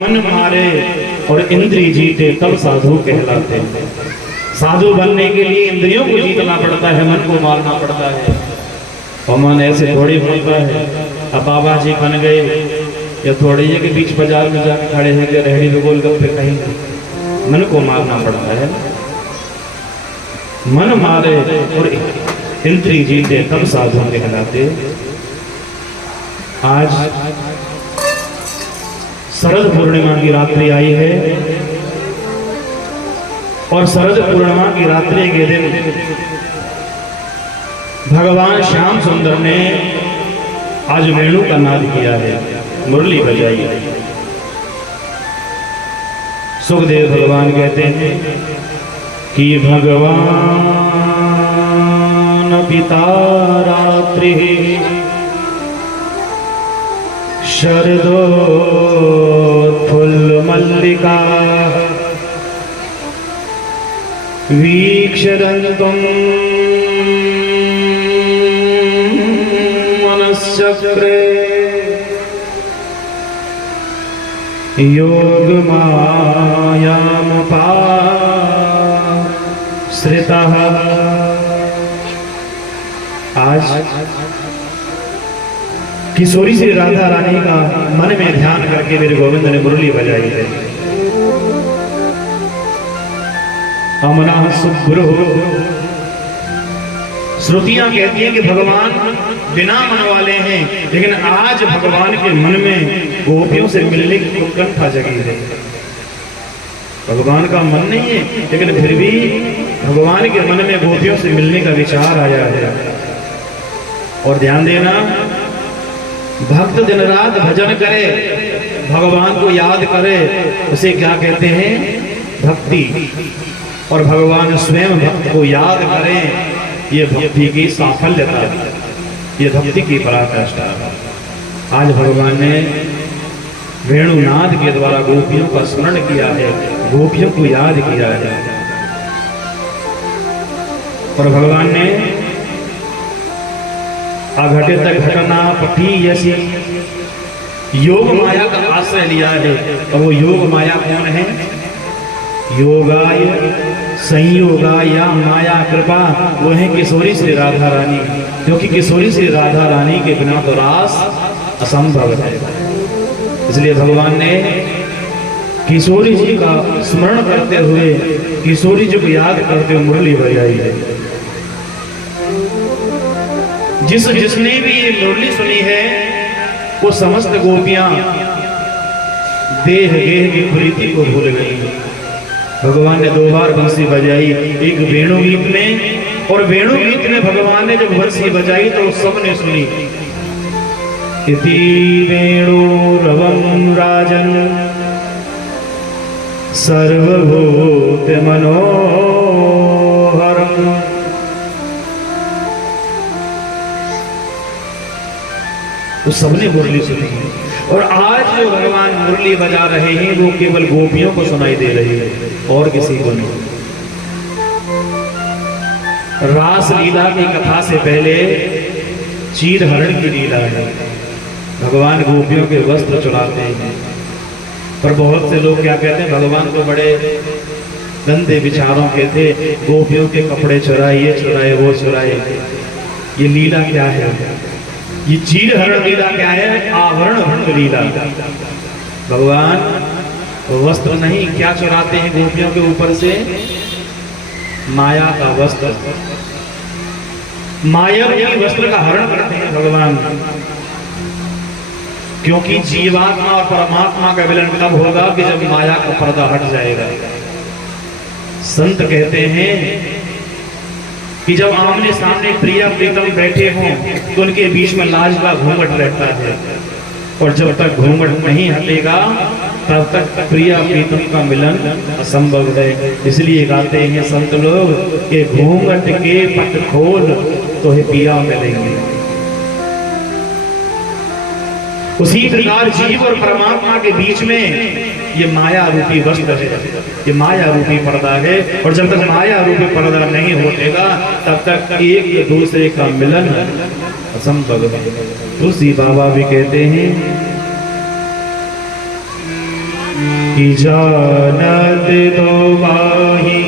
मन मारे और इंद्रिय जीते तब साधु कहलाते हैं। साधु बनने के लिए इंद्रियों को जीतना पड़ता है, मन को मारना पड़ता है। और मन ऐसे थोड़ी होता है अब बाबा जी बन गए या थोड़ी के बीच बाजार में जाकर खड़े हैं कि रेहड़ी में गोलगप्पे कहीं, मन को मारना पड़ता है। मन मारे और इंद्रिय जीते तब साधु कहलाते। आज शरद पूर्णिमा की रात्रि आई है और शरद पूर्णिमा की रात्रि के दिन भगवान श्याम सुंदर ने आज वेणु का नाद किया है, मुरली बजाई है। सुखदेव भगवान कहते हैं कि भगवान पिता रात्रि शरदो फुल्ल मल्लिका वीक्षरन्तुं मनश्चक्रे योगमायामुपाश्रितः। आज किशोरी श्री राधा रानी का मन में ध्यान करके मेरे गोविंद ने मुरली बजाई है। अमना सुब्रु श्रुतियां कहती हैं कि भगवान बिना मन वाले हैं, लेकिन आज भगवान के मन में गोपियों से मिलने की उत्कंठा जगी है। भगवान का मन नहीं है, लेकिन फिर भी भगवान के मन में गोपियों से मिलने का विचार आया है। और ध्यान देना, भक्त दिन रात भजन करे, भगवान को याद करे, उसे क्या कहते हैं? भक्ति। और भगवान स्वयं भक्त को याद करें, ये भक्ति की साफल्यता, ये भक्ति की पराकाष्ठा। आज भगवान ने वेणुनाद के द्वारा गोपियों का स्मरण किया है, गोपियों को याद किया है। और भगवान ने अघटित घटना पठी यसी योग माया का आश्रय लिया है। और वो योग माया कौन है? योगाय संयोगाय माया कृपा, वो है किशोरी श्री राधा रानी। क्योंकि किशोरी श्री राधा रानी के बिना तो रास असंभव है। इसलिए भगवान ने किशोरी जी का स्मरण करते हुए, किशोरी जी को याद करते हुए मुरली बजाई है। जिसने भी ये मुरली सुनी है वो समस्त गोपियां देह गेह की प्रीति को भूल गई। भगवान ने 2 बार बंसी बजाई, एक वेणु गीत में, और वेणु गीत में भगवान ने जब बंसी बजाई तो सबने सुनी। इति वेणुरवं राजन् सर्वभूत मनोहरम्। तो सबने मुरली सुनी। और आज जो भगवान मुरली बजा रहे हैं वो केवल गोपियों को सुनाई दे रही है, और किसी को नहीं। रास लीला की कथा से पहले चीर हरण की लीला है। भगवान गोपियों के वस्त्र चुराते हैं। पर बहुत से लोग क्या कहते हैं, भगवान तो बड़े गंदे विचारों के थे, गोपियों के कपड़े चुराए, ये चुराए, वो चुराए। ये लीला क्या है? ये चीर हरण लीला क्या है? आवरण भंग लीला। भगवान वस्त्र नहीं, क्या चुराते हैं गोपियों के ऊपर से? माया का वस्त्र। माया की वस्त्र का हरण करते हैं भगवान। क्योंकि जीवात्मा और परमात्मा का मिलन तब होगा कि जब माया का पर्दा हट जाएगा। संत कहते हैं कि जब आमने सामने प्रिया प्रीतम बैठे हों तो उनके बीच में लाज का घूंघट रहता है, और जब तक घूंघट नहीं हटेगा तब तक प्रिया प्रीतम का मिलन असंभव है। इसलिए गाते हैं संत लोग कि घूंघट के पट खोल तो है पिया मिलेंगे। उसी प्रकार जीव और परमात्मा के बीच में ये माया रूपी वस्त्र है, ये माया रूपी पर्दा है। और जब तक माया रूपी पर्दा नहीं होगा तब तक एक दूसरे का मिलन असंभव है। तुलसी बाबा भी कहते हैं कि जानत तो माही।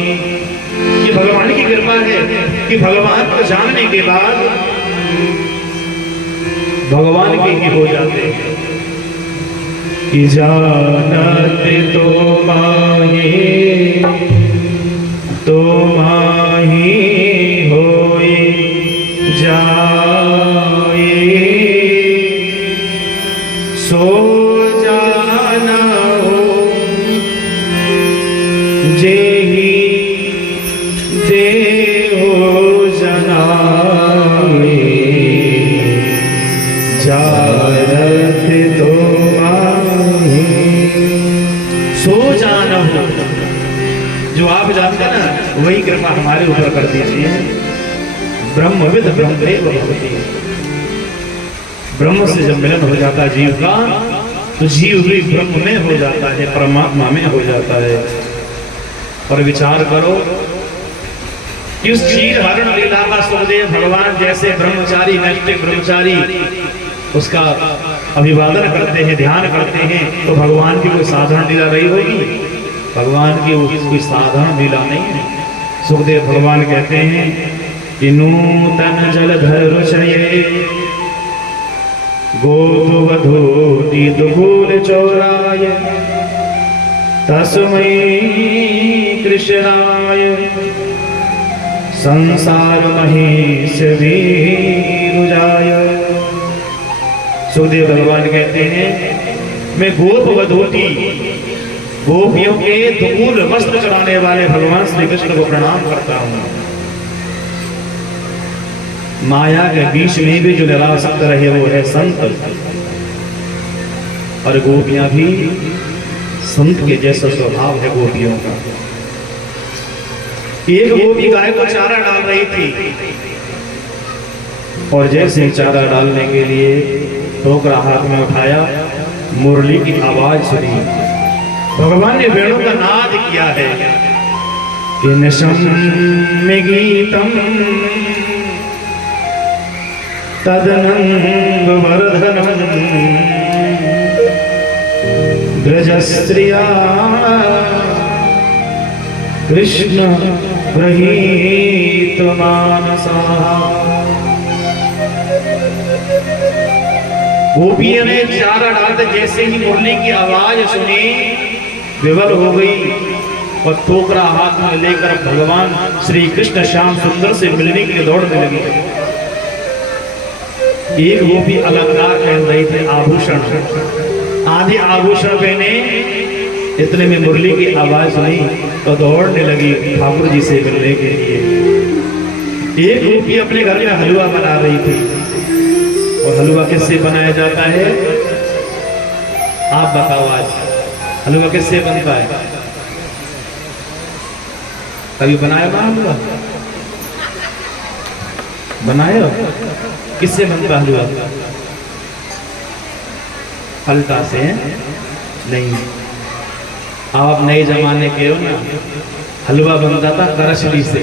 ये भगवान की कृपा है कि भगवान को जानने के बाद भगवान के ही हो जाते हैं। कि जानत तो माही तो माही होए जाए, सो जाना हो जेहि देहो जनाए, जानत तो माही सो जाना हो। जो आप जानते हैं ना वही कृपा हमारे ऊपर कर दीजिए। ब्रह्मविद ब्रह्मदेव भवति। ब्रह्म से जब मिलन हो जाता है जीव का तो जीव भी ब्रह्म में हो जाता है, परमात्मा में हो जाता है। और विचार करो कि उस क्षीर हरण लीला का सुखदेव भगवान जैसे ब्रह्मचारी नैष्ठिक ब्रह्मचारी उसका अभिवादन करते हैं, ध्यान करते हैं, तो भगवान की कोई साधारण लीला रही होगी? भगवान की कोई साधारण लीला नहीं है। सुखदेव भगवान कहते हैं कि नूतन जलधर रुचये गोधूवधूति दुकूल चौराय, तस्मै कृष्णाय संसार महेश वीरुजाय। सुखदेव भगवान कहते हैं मैं गोपवधूति गोपियों के दुकूल वस्त्र चढ़ाने वाले भगवान श्री कृष्ण को प्रणाम करता हूं। माया के बीच में भी जो निरासक्त रहे वो है संत, और गोपियां भी संत के जैसा स्वभाव है गोपियों का। एक गोपी गाय को चारा डाल रही थी और जैसे चारा डालने के लिए टोकरा हाथ में उठाया, मुरली की आवाज सुनी। भगवान ने वेणु का नाद किया है कि निशम्य गीतम तदनंग वर्धनम ब्रजस्त्रिया कृष्ण गृहीत मानसा। गोपियों ने चारा डालते जैसे ही मुरली की आवाज सुनी विवल हो गई और टोकरा हाथ में लेकर भगवान श्री कृष्ण श्याम सुंदर से मिलने के लिए दौड़ने लगी। एक गोपी अलंकार पहन रही थी, आभूषण, आधे आभूषण पहने। इतने में मुरली की आवाज सुनी तो दौड़ने लगी ठाकुर जी से मिलने के लिए। एक गोपी अपने घर में हलवा बना रही थी, और हलवा किससे बनाया जाता है? आप बताओ आज हलवा किससे बनता है? कभी बनाया ना हलवा? बनाया? किससे बनता हलवा? फलता से नहीं। आप नए जमाने के हो ना, हलवा बनता था करछली से।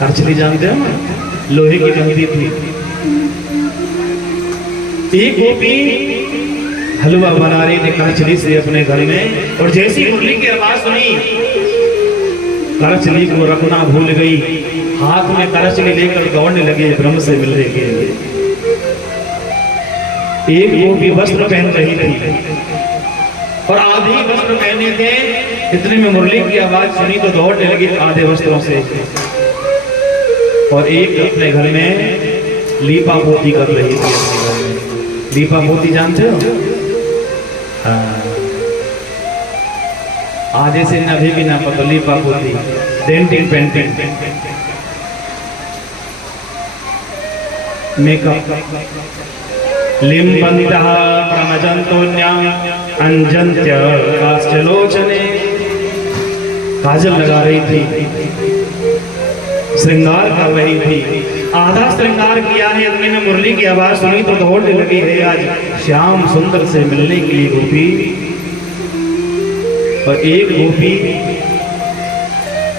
करछली जानते हो ना, लोहे की बनती थी। एक गोपी हलवा बना रही थी करछली से अपने घर में, और जैसी मुरली की आवाज सुनी करछली को रखना भूल गई, हाथ में करछली लेकर दौड़ने लगे ब्रह्म से मिलने के लिए। एक गोपी वस्त्र पहन रही थी और आधे वस्त्र पहने थे। इतने में मुरली की आवाज सुनी तो दौड़ने लगी आधे वस्त्रों से। और एक अपने घर में लीपा पोती कर रही थी। अपने घर में लीपा पोती जानते हो? हाँ, आधे से न भी ना पता लीपा पोती, डेंटिंग पेंटिंग, मेकअप। लिम्बन्तः प्रमजन्तोन्याम् अंजन्त्य काश्चलोचने। काजल लगा रही थी, श्रृंगार कर रही थी। आधा श्रृंगार किया है, इतने में मुरली की आवाज सुनी तो दौड़ने लगी है आज श्याम सुंदर से मिलने के लिए गोपी। और एक गोपी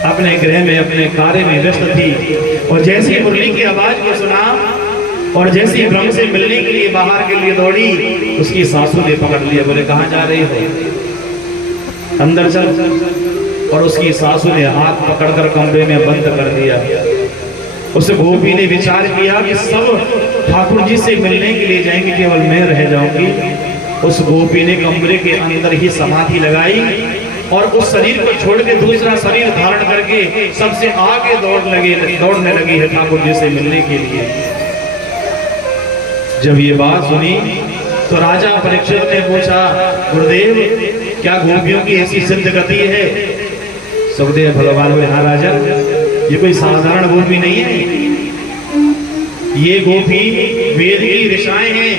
अपने गृह में अपने कार्य में व्यस्त थी, और जैसे मुरली की आवाज को सुना और जैसे ही ब्रह्म से मिलने के लिए बाहर के लिए दौड़ी, उसकी सासू ने पकड़ लिया, बोले कहाँ जा रही हो, अंदर चल। और उसकी सासू ने हाथ पकड़कर कमरे में बंद कर दिया। उस गोपी ने विचार किया कि सब ठाकुर जी से मिलने के लिए जाएंगे, केवल मैं रह जाऊंगी। उस गोपी ने कमरे के अंदर ही समाधि लगाई और उस शरीर को छोड़ के दूसरा शरीर धारण करके सबसे आगे दौड़ने लगी है ठाकुर जी से मिलने के लिए। जब ये बात सुनी तो राजा परीक्षित ने पूछा, गुरुदेव क्या गोपियों की ऐसी सिद्ध गति है? सुखदेव भगवान बोले, हाँ राजा, ये कोई साधारण गोपी नहीं है, ये गोपी वेद की ऋषाएं हैं।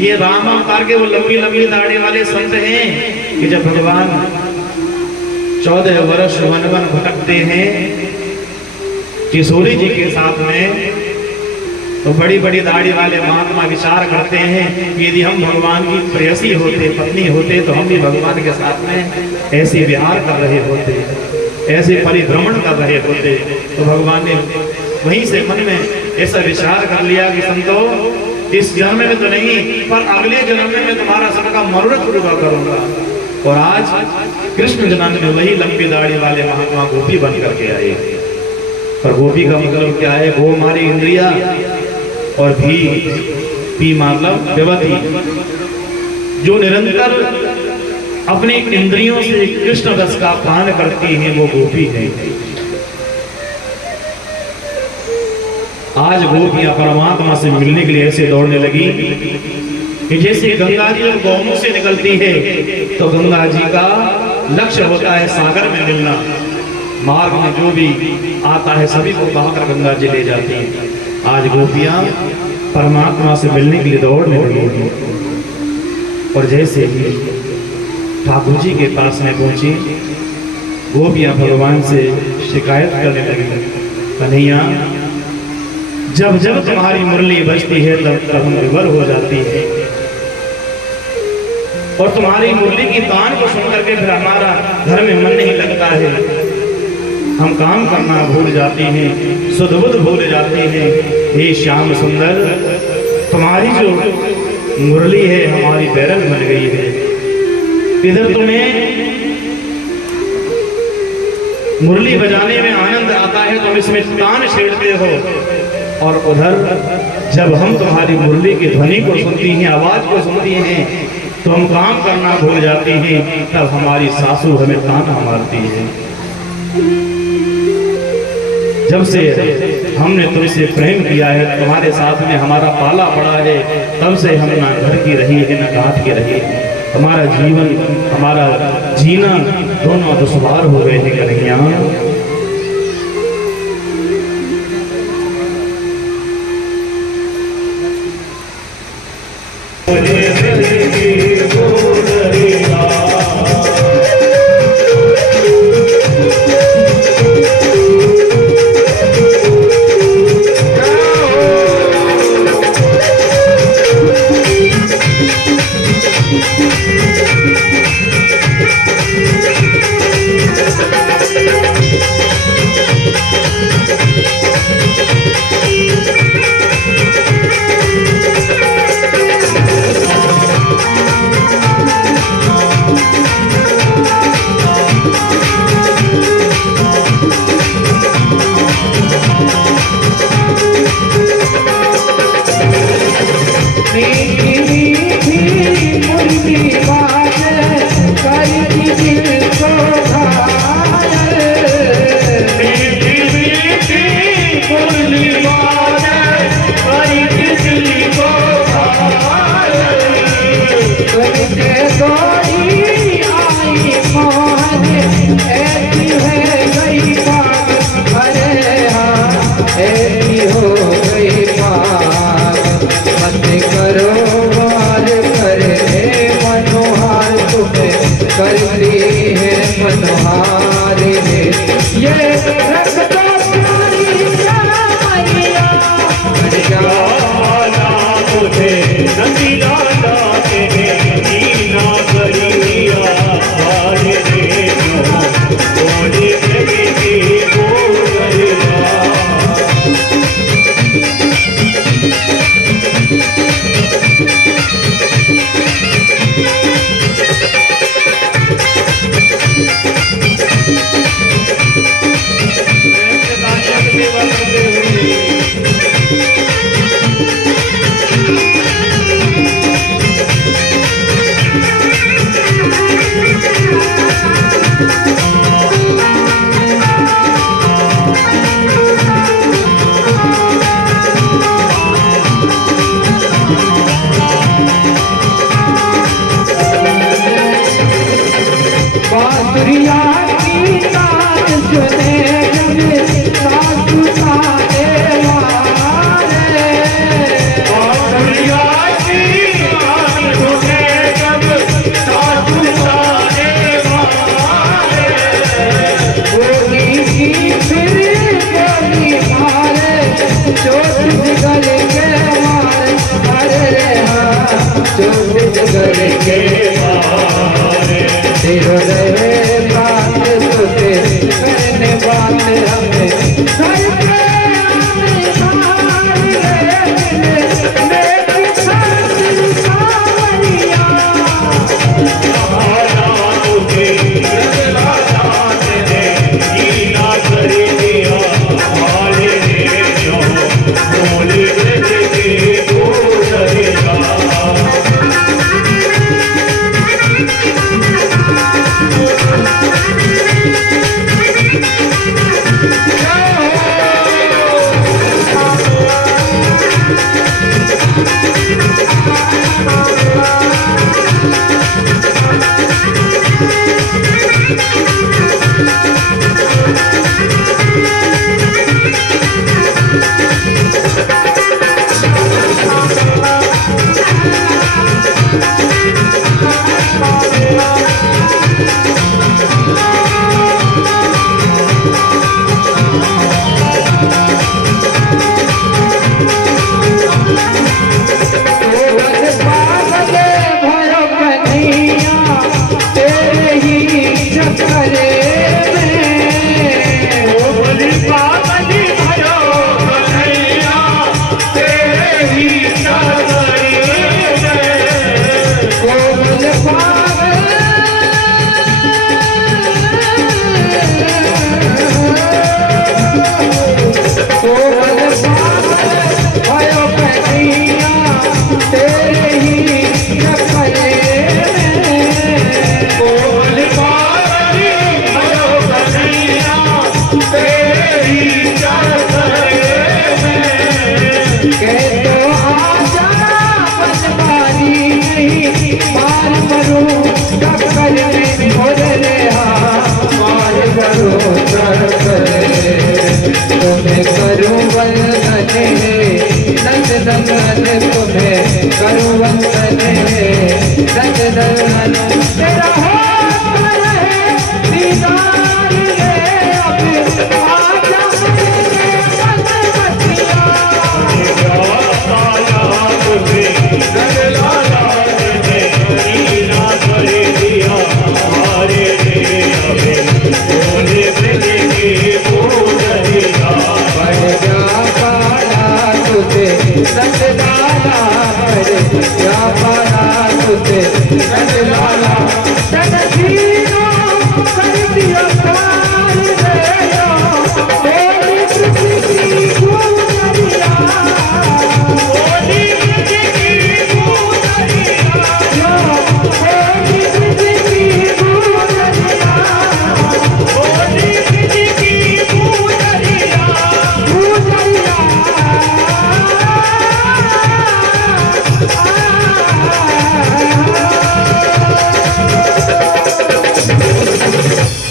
ये राम अवतार के वो लंबी लंबी दाढ़ी वाले संत हैं कि जब भगवान 14 वर्ष वन वन भटकते हैं किशोरी जी के साथ में, तो बड़ी बड़ी दाढ़ी वाले महात्मा विचार करते हैं कि यदि हम भगवान की प्रेयसी होते, पत्नी होते, तो हम भी भगवान के साथ में ऐसे विहार कर रहे होते, ऐसे परिभ्रमण कर रहे होते। तो भगवान ने वहीं से मन में ऐसा विचार कर लिया कि संतो, इस जन्म में तो नहीं, पर अगले जन्म में मैं तुम्हारा सबका मनोरथ पूरा करूंगा। और आज कृष्ण जन्म में वही लंबी दाढ़ी वाले महात्मा गोपी बन करके आए। पर गोपी का मतलब क्या है? गो हमारी इंद्रिया और भी मतलब देवती, जो निरंतर अपने इंद्रियों से कृष्ण रस का पान करती हैं, वो गोपी है। आज गोपियां परमात्मा से मिलने के लिए ऐसे दौड़ने लगी कि जैसे गंगा जी जब गौमुख से निकलती है तो गंगा जी का लक्ष्य होता है सागर में मिलना। मार्ग में जो भी आता है सभी को बहाकर गंगा जी ले जाती है। आज गोपियां परमात्मा से मिलने के लिए दौड़ने लगी और जैसे ही ठाकुर जी के पास में पहुंची, गोपियां भगवान से शिकायत करने लगी, कन्हैया जब जब तुम्हारी मुरली बजती है तब तब हम विवल हो जाती है, और तुम्हारी मुरली की तान को सुन करके फिर हमारा घर में मन नहीं लगता है, हम काम करना भूल जाते हैं, सुध बुध भूल जाते हैं। हे श्याम सुंदर, तुम्हारी जो मुरली है हमारी बैरल बन गई है। इधर तुम्हें मुरली बजाने में आनंद आता है, तुम इसमें तान छेड़ते हो, और उधर जब हम तुम्हारी मुरली की ध्वनि को सुनती हैं, आवाज को सुनती हैं, तो हम काम करना भूल जाती हैं। तब हमारी सासू हमें ताना मारती है। जब से हमने तुमसे प्रेम किया है, तुम्हारे साथ में हमारा पाला पड़ा है, तब से हम ना घर की रही है ना घाट की रही है। हमारा जीवन, हमारा जीना दोनों दुश्वार हो गए हैं कन्हैया। बांसुरिया की तान सुने जब सासू ताने मारे। बांसुरिया की तान सुने जब सासू ताने मारे। गोली की फिर गोली मारे, चोट जिगर के मारे, अरे हाँ चोट जिगर के मारे। सिर रहे बात तुझे करने बात हमें सर पे आने मेरी साथी सावरिया। तुझे रगला जाने दे, नीला कर दिया हाले रे जो बोले के बोलेगा। तुम्हें करूँ वंदने, नंद नंदन तुम्हें करूँ वंदने, नंद नंदन तेरा होता रहे दीदार रे। अब आजा मेरे बतिया, तुझे रगला जाने दे, नीला कर दिया हाले रे बोले के बोलेगा। बढ़ जा पाला तुझे नंदलाला, बढ़ जा पाला तुझे नंदलाला। तनजीनो कर दिया पार रे बोली की गुजरिया, बोली की गुजरिया, बोली की गुजरिया, बोली की गुजरिया। गुजरिया।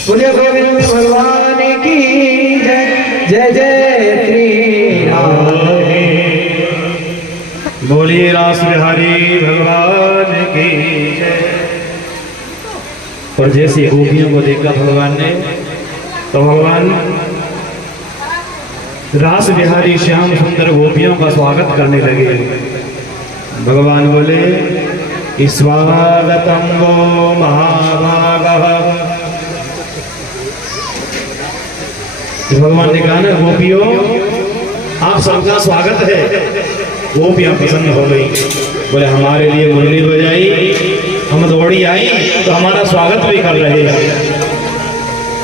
बोलिए गोविंद भगवान की जय, जय जय श्री राम। बोलिए रास बिहारी भगवान की जय। और जैसे गोपियों को देखा भगवान ने, तो भगवान रास बिहारी श्याम सुंदर गोपियों का स्वागत करने लगे। भगवान बोले स्वागतम वो महाभागः। भगवान ने कहा ना गोपियों आप सबका स्वागत है। गोपियां प्रसन्न हो गई, बोले हमारे लिए मुरली बजाई, हम दौड़ी आई तो हमारा स्वागत भी कर रहे हैं।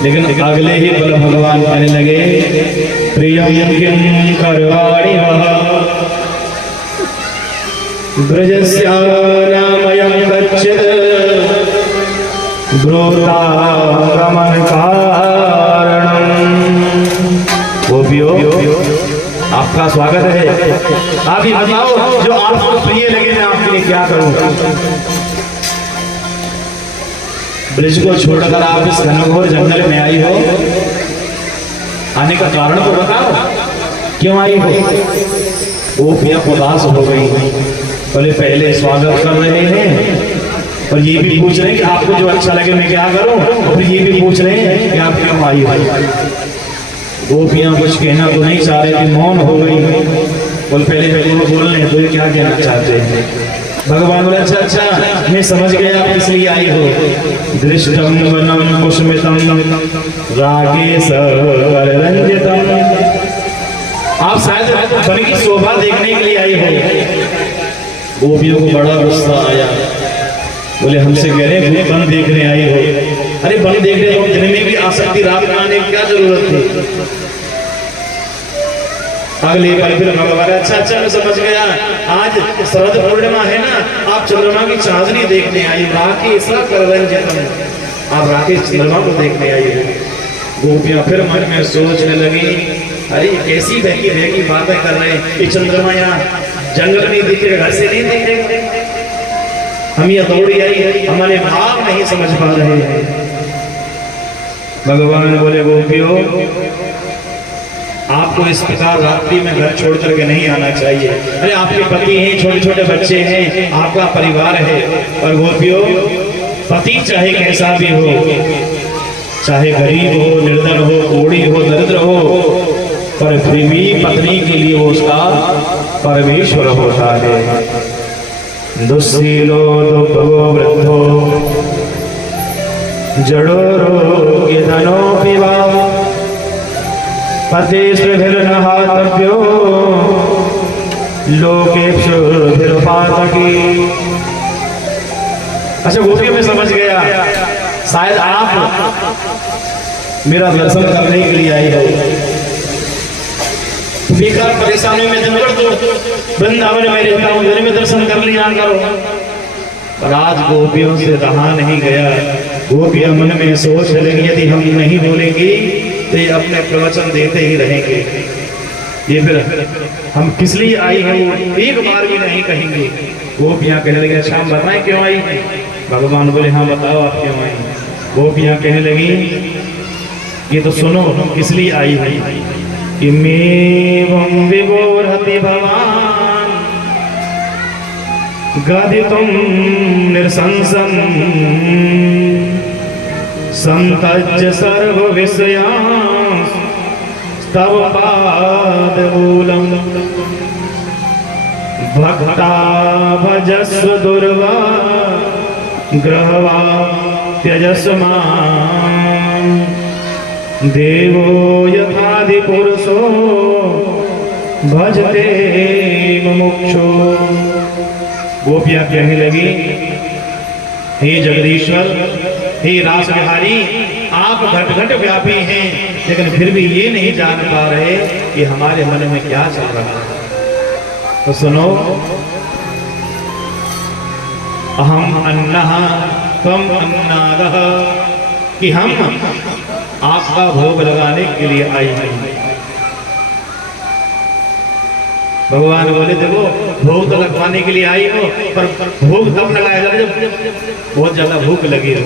लेकिन अगले ही पल भगवान कहने लगे प्रियम किम करवाणि वः ब्रजस्यानामयं गच्छत् ब्रूतागमन कारणम्। गोपियों आपका स्वागत है, आप ही बताओ जो आपको प्रिय लगे मैं आपके लिए क्या करूं। ब्रिज को छोड़कर आप इस घनघोर जंगल में आई हो, आने का कारण तो बताओ, क्यों आई हो? गोपियां उदास हो गई, बोले पहले स्वागत कर रहे हैं और ये भी पूछ रहे हैं कि आपको जो अच्छा लगे मैं क्या करूं, और ये भी पूछ रहे हैं कि आप क्यों आई हो। गोपियां कुछ कहना तो नहीं चाह रही थी, मौन हो गई। बोल पहले बोलने तो ये क्या कहना चाहते हैं। भगवान बोले अच्छा मैं समझ गया आप इसलिए आई हो। दृष्टम वनम पुष्मितम रागेश रंजितम, आप शायद वन की शोभा देखने के लिए आई हो। गोपियों को बड़ा गुस्सा आया, बोले हमसे कह रहे हैं वन देखने आई हो। अरे वन देखने तो दिन में भी आ सकती, रात में आने की क्या जरूरत थी। अगले पल फिर भगवान अच्छा मैं समझ गया, आज शरद पूर्णिमा है ना, आप चंद्रमा की चांदनी देखने आई। राकेश रंजितम, आप राकेश चंद्रमा को देखने आई हो। गोपियां फिर मन में सोचने लगी, अरे कैसी बहकी बातें कर रहे हैं, ये चंद्रमा यहाँ जंगल में दिख रहे, घर से नहीं दिख रहे, हम ये दौड़ी आई, हमारे भाव नहीं समझ पा रहे हैं। भगवान बोले गोपियों आपको इस प्रकार रात्रि में घर छोड़ करके नहीं आना चाहिए। अरे आपके पति हैं, छोटे छोटे बच्चे हैं, आपका परिवार है। और गोपियों पति चाहे कैसा भी हो, चाहे गरीब हो, निर्धन हो, कोढ़ी हो, दरिद्र हो, पर फिर भी पत्नी के लिए वो उसका परमेश्वर होता है। दुस्सीलो दुर्भगो वृद्धो जड़ो रोगी धनो पिवा पतिस्त्रिभिर्नहातव्यो लोकेक्षुभिर्पातकी। अच्छा गोपियों में समझ गया, शायद आप मेरा दर्शन करने के लिए आई हो। बेकार परेशानियों में दिन भर तो वृंदावन में रहता हूँ, दिन में दर्शन कर लिया करो। पर आज गोपियों से रहा नहीं गया। गोपियां मन में सोच लगी, यदि हम नहीं बोलेंगी तो ये अपने प्रवचन देते ही रहेंगे, ये फिर हम किस लिए आई हैं वो एक बार भी नहीं कहेंगे। गोपियां कहने लगी अच्छा हम बताएं क्यों आई। भगवान बोले हाँ बताओ आप क्यों आई। गोपियां कहने लगी ये तो सुनो किस लिए आई है। कि मेवं विवोर्हति भवान गदितुं निर्शंसं संतज्य सर्व विषयान् तव पादमूलम् भक्ता भजस्व दुर्वा ग्रहवा त्यजस्व माम् देवो यथादि पुरुषो भजते मुमुक्षो। गोपियां कहने लगी हे जगदीश्वर, हे रास बिहारी, आप घट घट व्यापी हैं, लेकिन फिर भी ये नहीं जान पा रहे कि हमारे मन में क्या चल रहा है। तो सुनो, अहम अन्नः त्वम अन्नादः, कि हम आपका भोग लगाने के लिए आई हैं। भगवान बोले देखो भोग तो लगवाने के लिए आई हो, पर भोग तब लगाएगा जब बहुत ज्यादा भूख लगी हो,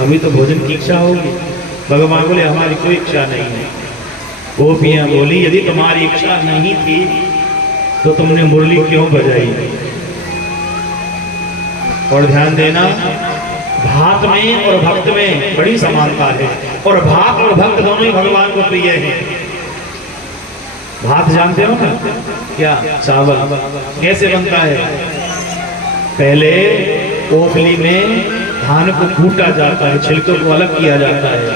अभी तो भोजन की इच्छा होगी। भगवान बोले हमारी कोई इच्छा नहीं है। गोपियां बोली यदि तुम्हारी इच्छा नहीं थी तो तुमने मुरली क्यों बजाई। और ध्यान देना, भात में और भक्त में बड़ी समानता है, और भात और भक्त दोनों ही भगवान को प्रिय हैं। भात जानते हो ना क्या, चावल कैसे बनता है। पहले ओखली में धान को कूटा जाता है, छिलके को अलग किया जाता है,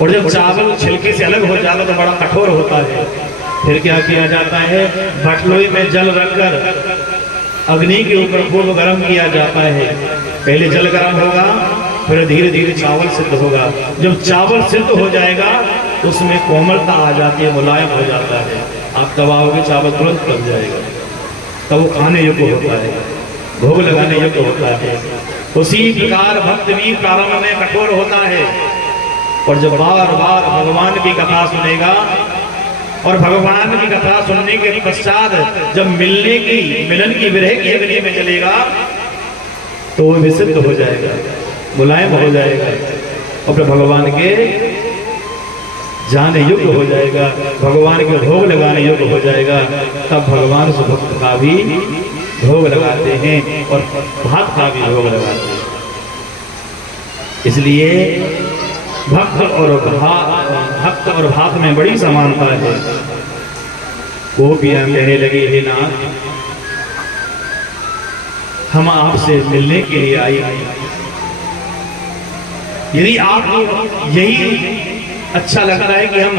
और जब चावल छिलके से अलग हो जाता है तो बड़ा कठोर होता है। फिर क्या किया जाता है, बटलोई में जल रखकर अग्नि के ऊपर खूब गर्म किया जाता है। पहले जल गर्म होगा, फिर धीरे धीरे चावल सिद्ध होगा। जब चावल सिद्ध हो जाएगा तो उसमें कोमलता आ जाती है, मुलायम हो जाता है। आप दबाओगे चावल तुरंत बन जाएगा, तब वो खाने योग्य होता है, भोग लगाने योग्य होता है। उसी प्रकार भक्त भी प्रारंभ में कठोर होता है, और जब बार बार भगवान की कथा सुनेगा और भगवान की कथा सुनने के पश्चात जब मिलन की विरह की अग्नि में चलेगा तो वो विसिद्ध हो जाएगा। मुलायम हो जाएगा और फिर भगवान के जाने योग्य हो जाएगा, भगवान के भोग लगाने योग्य हो जाएगा। तब भगवान उस भक्त का भी भोग लगाते हैं और भात का भी भोग लगाते हैं। इसलिए भक्त और भात में बड़ी समानता है। गोपियां कहने लगी, हे नाथ, हम आपसे मिलने के लिए आई हैं। यदि आप यही अच्छा लगता है कि हम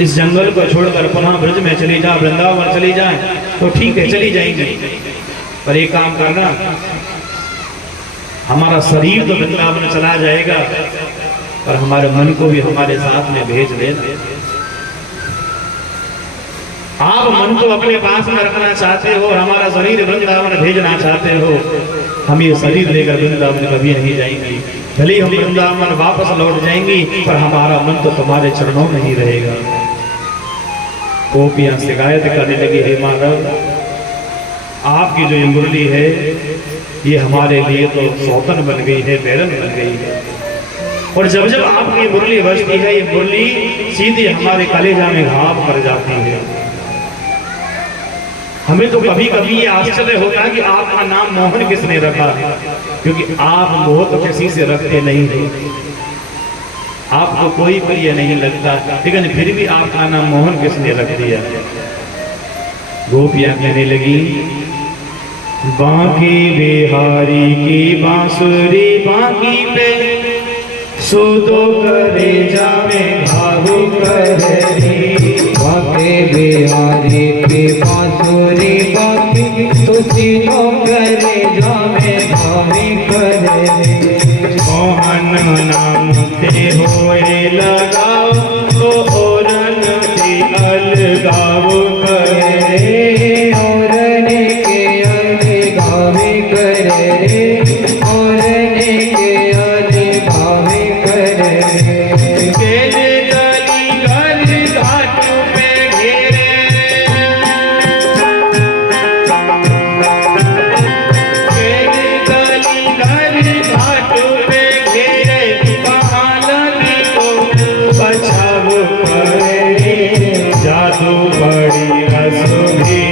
इस जंगल को छोड़कर पुनः ब्रज में चली जाए, वृंदावन चली जाएं, तो ठीक है, चली जाएंगे। पर एक काम करना, हमारा शरीर तो वृंदावन चला जाएगा, पर हमारे मन को भी हमारे साथ में भेज देना। आप मन को अपने पास में रखना चाहते हो और हमारा शरीर वृंदावन भेजना चाहते हो, हम ये शरीर लेकर वृंदावन कभी नहीं जाएंगे। भले हम वृंदावन वापस लौट जाएंगी, पर हमारा मन तो तुम्हारे चरणों में ही रहेगा। गोपियां शिकायत करने लगी, हे माधव, आपकी जो ये मुरली है ये हमारे लिए तो सौतन बन गई है, बैरन बन गई है। और जब जब आपकी मुरली बजती है, ये मुरली सीधे हमारे कलेजा में घाव कर जाती है। हमें तो कभी कभी ये आश्चर्य होता है कि आपका नाम मोहन किसने रखा, क्योंकि आप मोह तो किसी से रखते नहीं थे, आपको कोई प्रिय नहीं लगता, लेकिन फिर भी आपका नाम मोहन किसने रख दिया। गोपियां कहने लगी, बांके बिहारी की बांसुरी बांकी पे, सुतो करे जावे घाव करे। बांके बिहारी की बांसुरी बांकी, सुतो करे जावे घाव करे। मोहन नाम ते होए लगाओ, तो औरन ते अलगाव करे। औरन के अलगाव करे, औरन के अलगाव करे। केले गली गली घाट पे घेरे, केले गली गली घाट पे घेरे, कहानी को बचाव करे। जादू बड़ी असुभी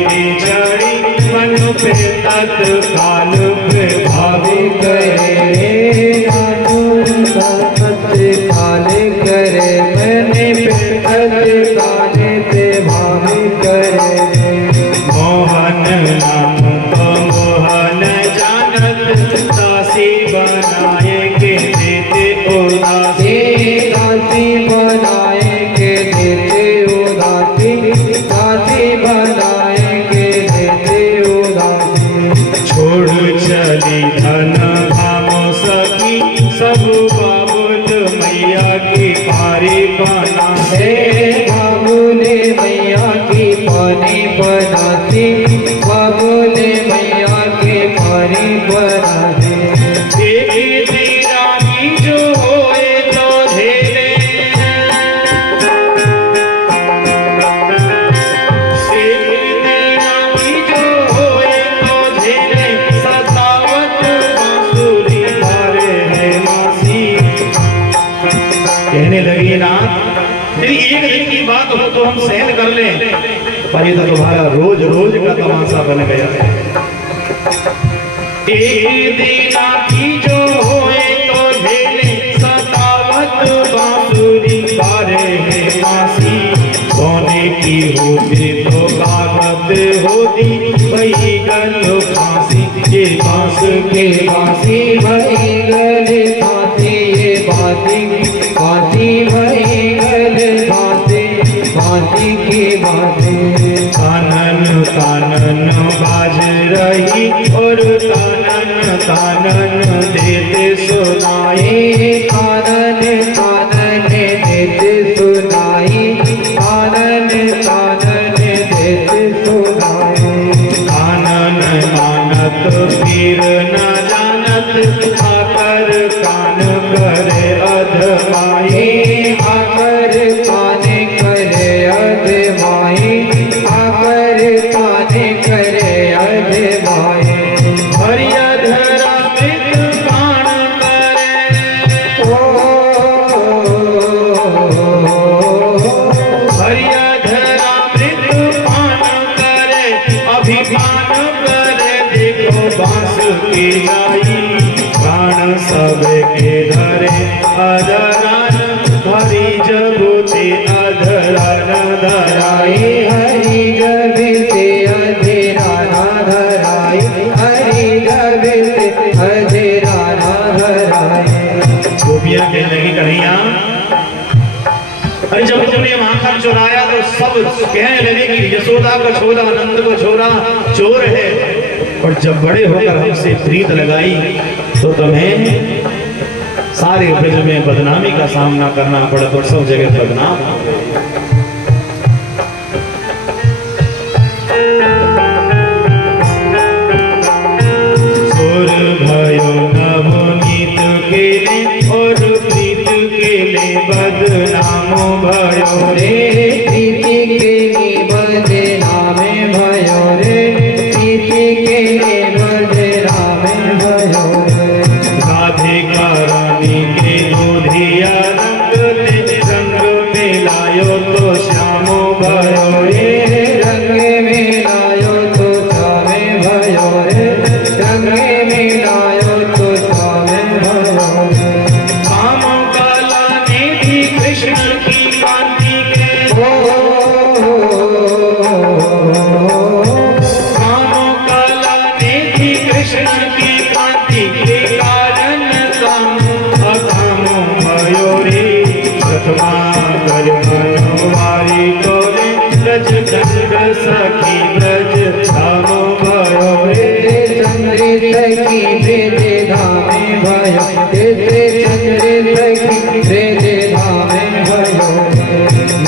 चढ़ी, मन पे तत्काल प्रभाव करे। काल करे, मैंने तत्काल पे भाव करे। मोहन नाम को मोहन जानत, दासी बनाए के देते उदासी। दासी बनाए के देते उदासी, दासी बनाए के देते उदासी। छोड़ चली धन धाम सखी, सब बाबुल मैया की पारी बना हे बाबुले मैया की पानी बनाती, बाबुले मैया के पानी बनाते। एक दीवानी जो होए तो धेरे, एक दीवानी जो होए तो धेरे, सतावत बांसुरी मारे है मासी। कहने लगी ना, तेरी एक दिन की बात हो तो हम सहन कर लें, पर ये तो तुम्हारा रोज रोज का तमाशा बन गया है। एक दीना की जो होए तो झेले, सतावत बांसुरी बारे है मासी। सोने की होती तो कागज होती, वही गल फांसी, ये बांस के बांसी भई गले फांसी, ये बाती फांसी भई गले फांसी, फांसी की बाती। कानन कानन बाज रही और कानन कानन देते सुनाई। कानन कानन देते सुनाई, कानन कानन देते सुनाई। कानन मानत पीर न जानत, आकर कान करे अधमाई। आकर कान करे अधमाई, आकर कान करे अधमाई। हरिया धरा मित बाण करे, अधरान हरि जबते अधरान धराए हरि जबते अधराना धराए हरि जबते अधराना धराए। गोपियां कहने लगी कन्हैया अरे जब तुमने माखन चुराया तो सब कहने लगे कि यशोदा को छोड़ा नंद को छोड़ा चोर है, और जब बड़े होकर हमसे प्रीत लगाई तो तुम्हें सारे ब्रज में बदनामी का सामना करना पड़ा, तो सब जगह बदनाम हो गए। सुर भयो नवनीत केले और प्रीत केले बदनाम भयो रे, प्रीति के बदनाम भयो रे, प्रीति के बदनाम भयो रे। राधिका रानी के दूधिया रंग मिलायो तो श्याम भयो रे, रंग मिलायो तो श्याम भयो रे, रंग मिलायो तो श्याम भयो रे। काम काला निधि कृष्ण की कांति के काम काला निधि कृष्ण की कांति के कारण काम अकाम भयो रे, सतमा कर मनोवारी तोरे ब्रज चंद्र सखी ब्रज धाम भयो रे, चंद्रित की ब्रज धाम भयो, चंद्रित की ब्रज धाम भयो।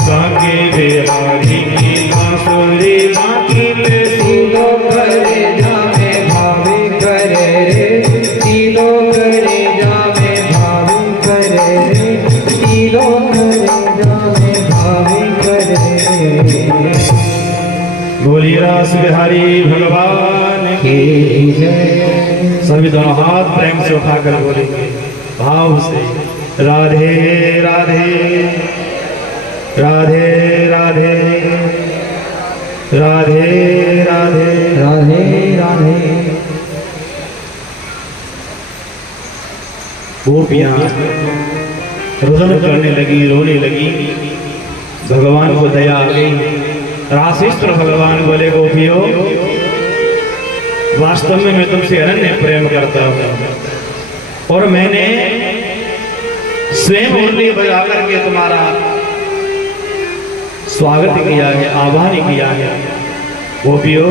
बांके बिहारी की बांसुरी बांकी पे तीनों करे जामे भावी करे रे, तीनों करे जामे भावी करे रे, तीनों करे जामे भावी करे रे। बोलिए रास बिहारी भगवान की जय। सभी दोनों हाथ प्रेम से उठाकर बोलेंगे भाव से, राधे राधे राधे राधे राधे राधे राधे राधे। गोपियां रुदन करने लगी, रोने लगी। भगवान को दया आ गई। राशिस्त्र भगवान बोले गोपियों वास्तव में मैं तुमसे अनन्य प्रेम करता हूँ, और मैंने स्वयं मुरली बजा करके तुम्हारा स्वागत किया है, आह्वान किया है। गोपियों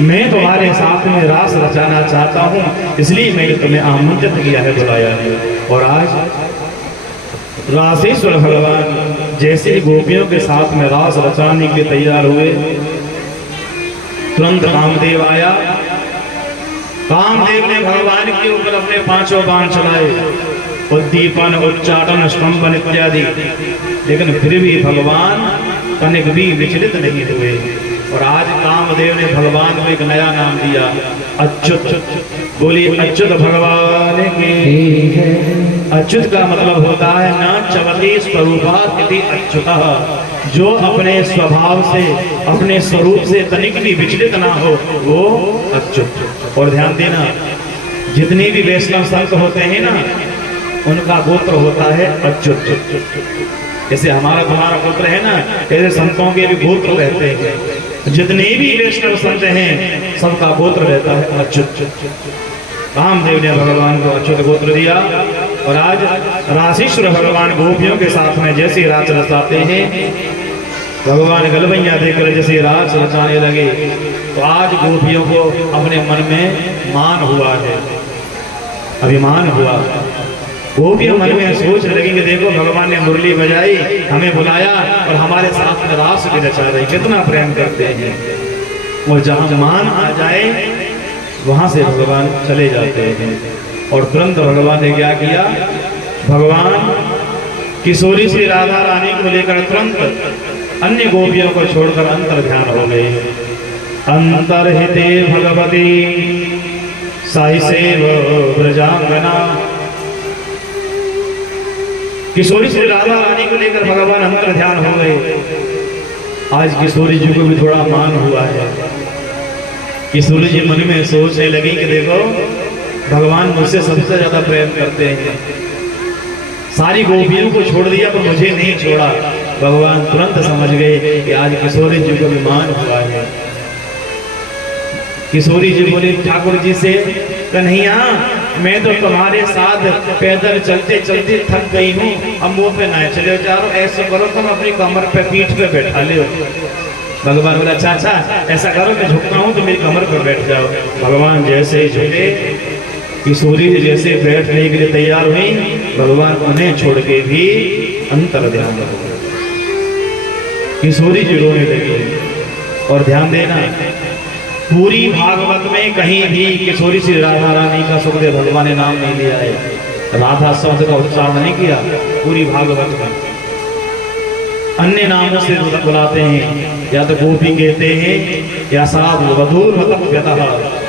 मैं तुम्हारे साथ में रास रचाना चाहता हूँ, इसलिए मैंने तुम्हें आमंत्रित किया है, बुलाया है। और आज रासेश्वर भगवान जैसे ही गोपियों के साथ में रास रचाने के लिए तैयार हुए, तुरंत कामदेव आया। कामदेव ने भगवान के ऊपर अपने पांचों बाण चलाए, उद्दीपन, उच्चाटन, स्तंभन इत्यादि, लेकिन फिर भी भगवान तनिक भी विचलित नहीं हुए। और आज कामदेव ने भगवान को एक नया नाम दिया, अच्युत। बोलिए अच्युत भगवान की। अच्युत का मतलब होता है न चवती स्वरूपात् इति अच्युतः, जो अपने स्वभाव से, अपने स्वरूप से तनिक भी विचलित ना हो, वो अच्युत। और ध्यान देना, जितने भी वैष्णव संत होते हैं ना, उनका गोत्र होता है अच्युत। जैसे हमारा तुम्हारा गोत्र है ना, ऐसे संतों के भी गोत्र रहते हैं। जितने भी वैष्णव संत हैं, सबका गोत्र रहता है अच्युत। कामदेव ने भगवान को अच्युत गोत्र दिया। और आज राशिश्वर भगवान गोपियों के साथ में जैसे रास रचाते हैं, भगवान गलबैया देकर जैसे रास रचाने लगे, तो आज गोपियों को अपने मन में मान हुआ है, अभिमान हुआ। गोपियां मन में सोच लगी कि देखो भगवान ने मुरली बजाई, हमें बुलाया और हमारे साथ में रास भी रचा रही, कितना प्रेम करते हैं। और जहां मान आ जाए वहां से भगवान चले जाते हैं। और तुरंत भगवान ने क्या किया, भगवान किशोरी से राधा रानी को लेकर तुरंत अन्य गोपियों को छोड़कर अंतर ध्यान हो गए। अंतर्हिते भगवती साई सेव ब्रजांगना। किशोरी से राधा रानी को लेकर भगवान अंतर ध्यान हो गए। आज किशोरी जी को भी थोड़ा मान हुआ है। किशोरी जी मन में सोचने लगी कि देखो भगवान मुझसे सबसे ज्यादा प्रेम करते हैं, सारी गोपियों को छोड़ दिया पर मुझे नहीं छोड़ा। भगवान तुरंत समझ गए कि आज किशोरी जी को विमान हुआ है। किशोरी जी बोले ठाकुर जी से, कन्हैया मैं तो तुम्हारे साथ पैदल चलते चलते थक गई हूँ, अब मुंह पे ना चले जाओ, ऐसे करो तुम अपनी कमर पे पीठ पे बैठा ले। भगवान बोला अच्छा अच्छा ऐसा करो, मैं झुकता हूँ तो मेरी कमर पर बैठ जाओ। भगवान जैसे ही झुके, किशोरी जी जैसे बैठने के लिए तैयार हुई, भगवान उन्हें छोड़ के भी अंतर ध्यान हो गए। किशोरी जी रोने लगी। और ध्यान देना, पूरी भागवत में कहीं भी किशोरी श्री राधा रानी का सुखदेव भगवान ने नाम नहीं लिया है, राधा शब्द का उच्चारण नहीं किया पूरी भागवत में। अन्य नामों से बुलाते हैं, या तो गोपी कहते हैं या साध वधूर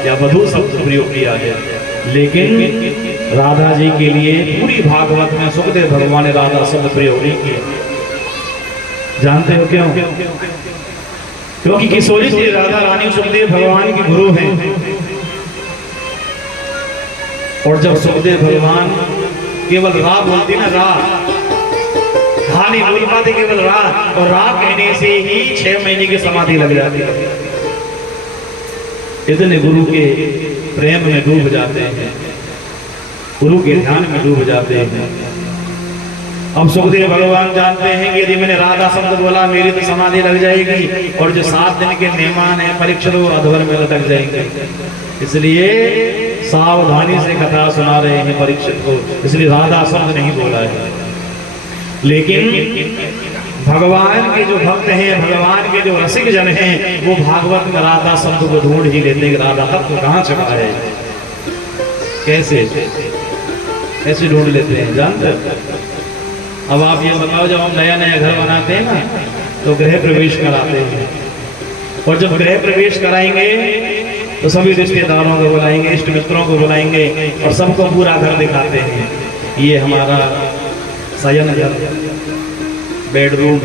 या वधू शब्द प्रयोग किया है, लेकिन राधा जी के लिए पूरी भागवत में सुखदेव भगवान ने राधा शब्द प्रयोग नहीं किया। जानते हो क्यों? क्योंकि किशोरी श्री राधा रानी सुखदेव भगवान की गुरु हैं। और जब सुखदेव भगवान केवल रा बोलते ना, रा हाँ नहीं बोल पाते, केवल रा, और रा कहने से ही 6 महीने की समाधि लग जाती है। इतने गुरु के प्रेम में डूब जाते हैं, गुरु के ध्यान में डूब जाते हैं। अब सुखदेव भगवान जानते हैं कि यदि मैंने राधा शब्द बोला मेरी तो समाधि लग जाएगी, और जो 7 दिन के मेहमान है परीक्षित अधवर में लटक जाएंगे, इसलिए सावधानी से कथा सुना रहे हैं परीक्षित को, इसलिए राधा शब्द नहीं बोला है। लेकिन भगवान के जो भक्त हैं, भगवान के जो रसिक जन हैं, वो भागवत में राधा शब्द को ढूंढ ही लेते हैं। राधा तत्व कहाँ छिपा है, कैसे ढूंढ लेते हैं जानते? अब आप ये बताओ, जब हम नया नया घर बनाते हैं ना, तो गृह प्रवेश कराते हैं, और जब गृह प्रवेश कराएंगे तो सभी रिश्तेदारों को बुलाएंगे, इष्ट मित्रों को बुलाएंगे, और सबको पूरा घर दिखाते हैं। ये हमारा शयन घर, बेडरूम,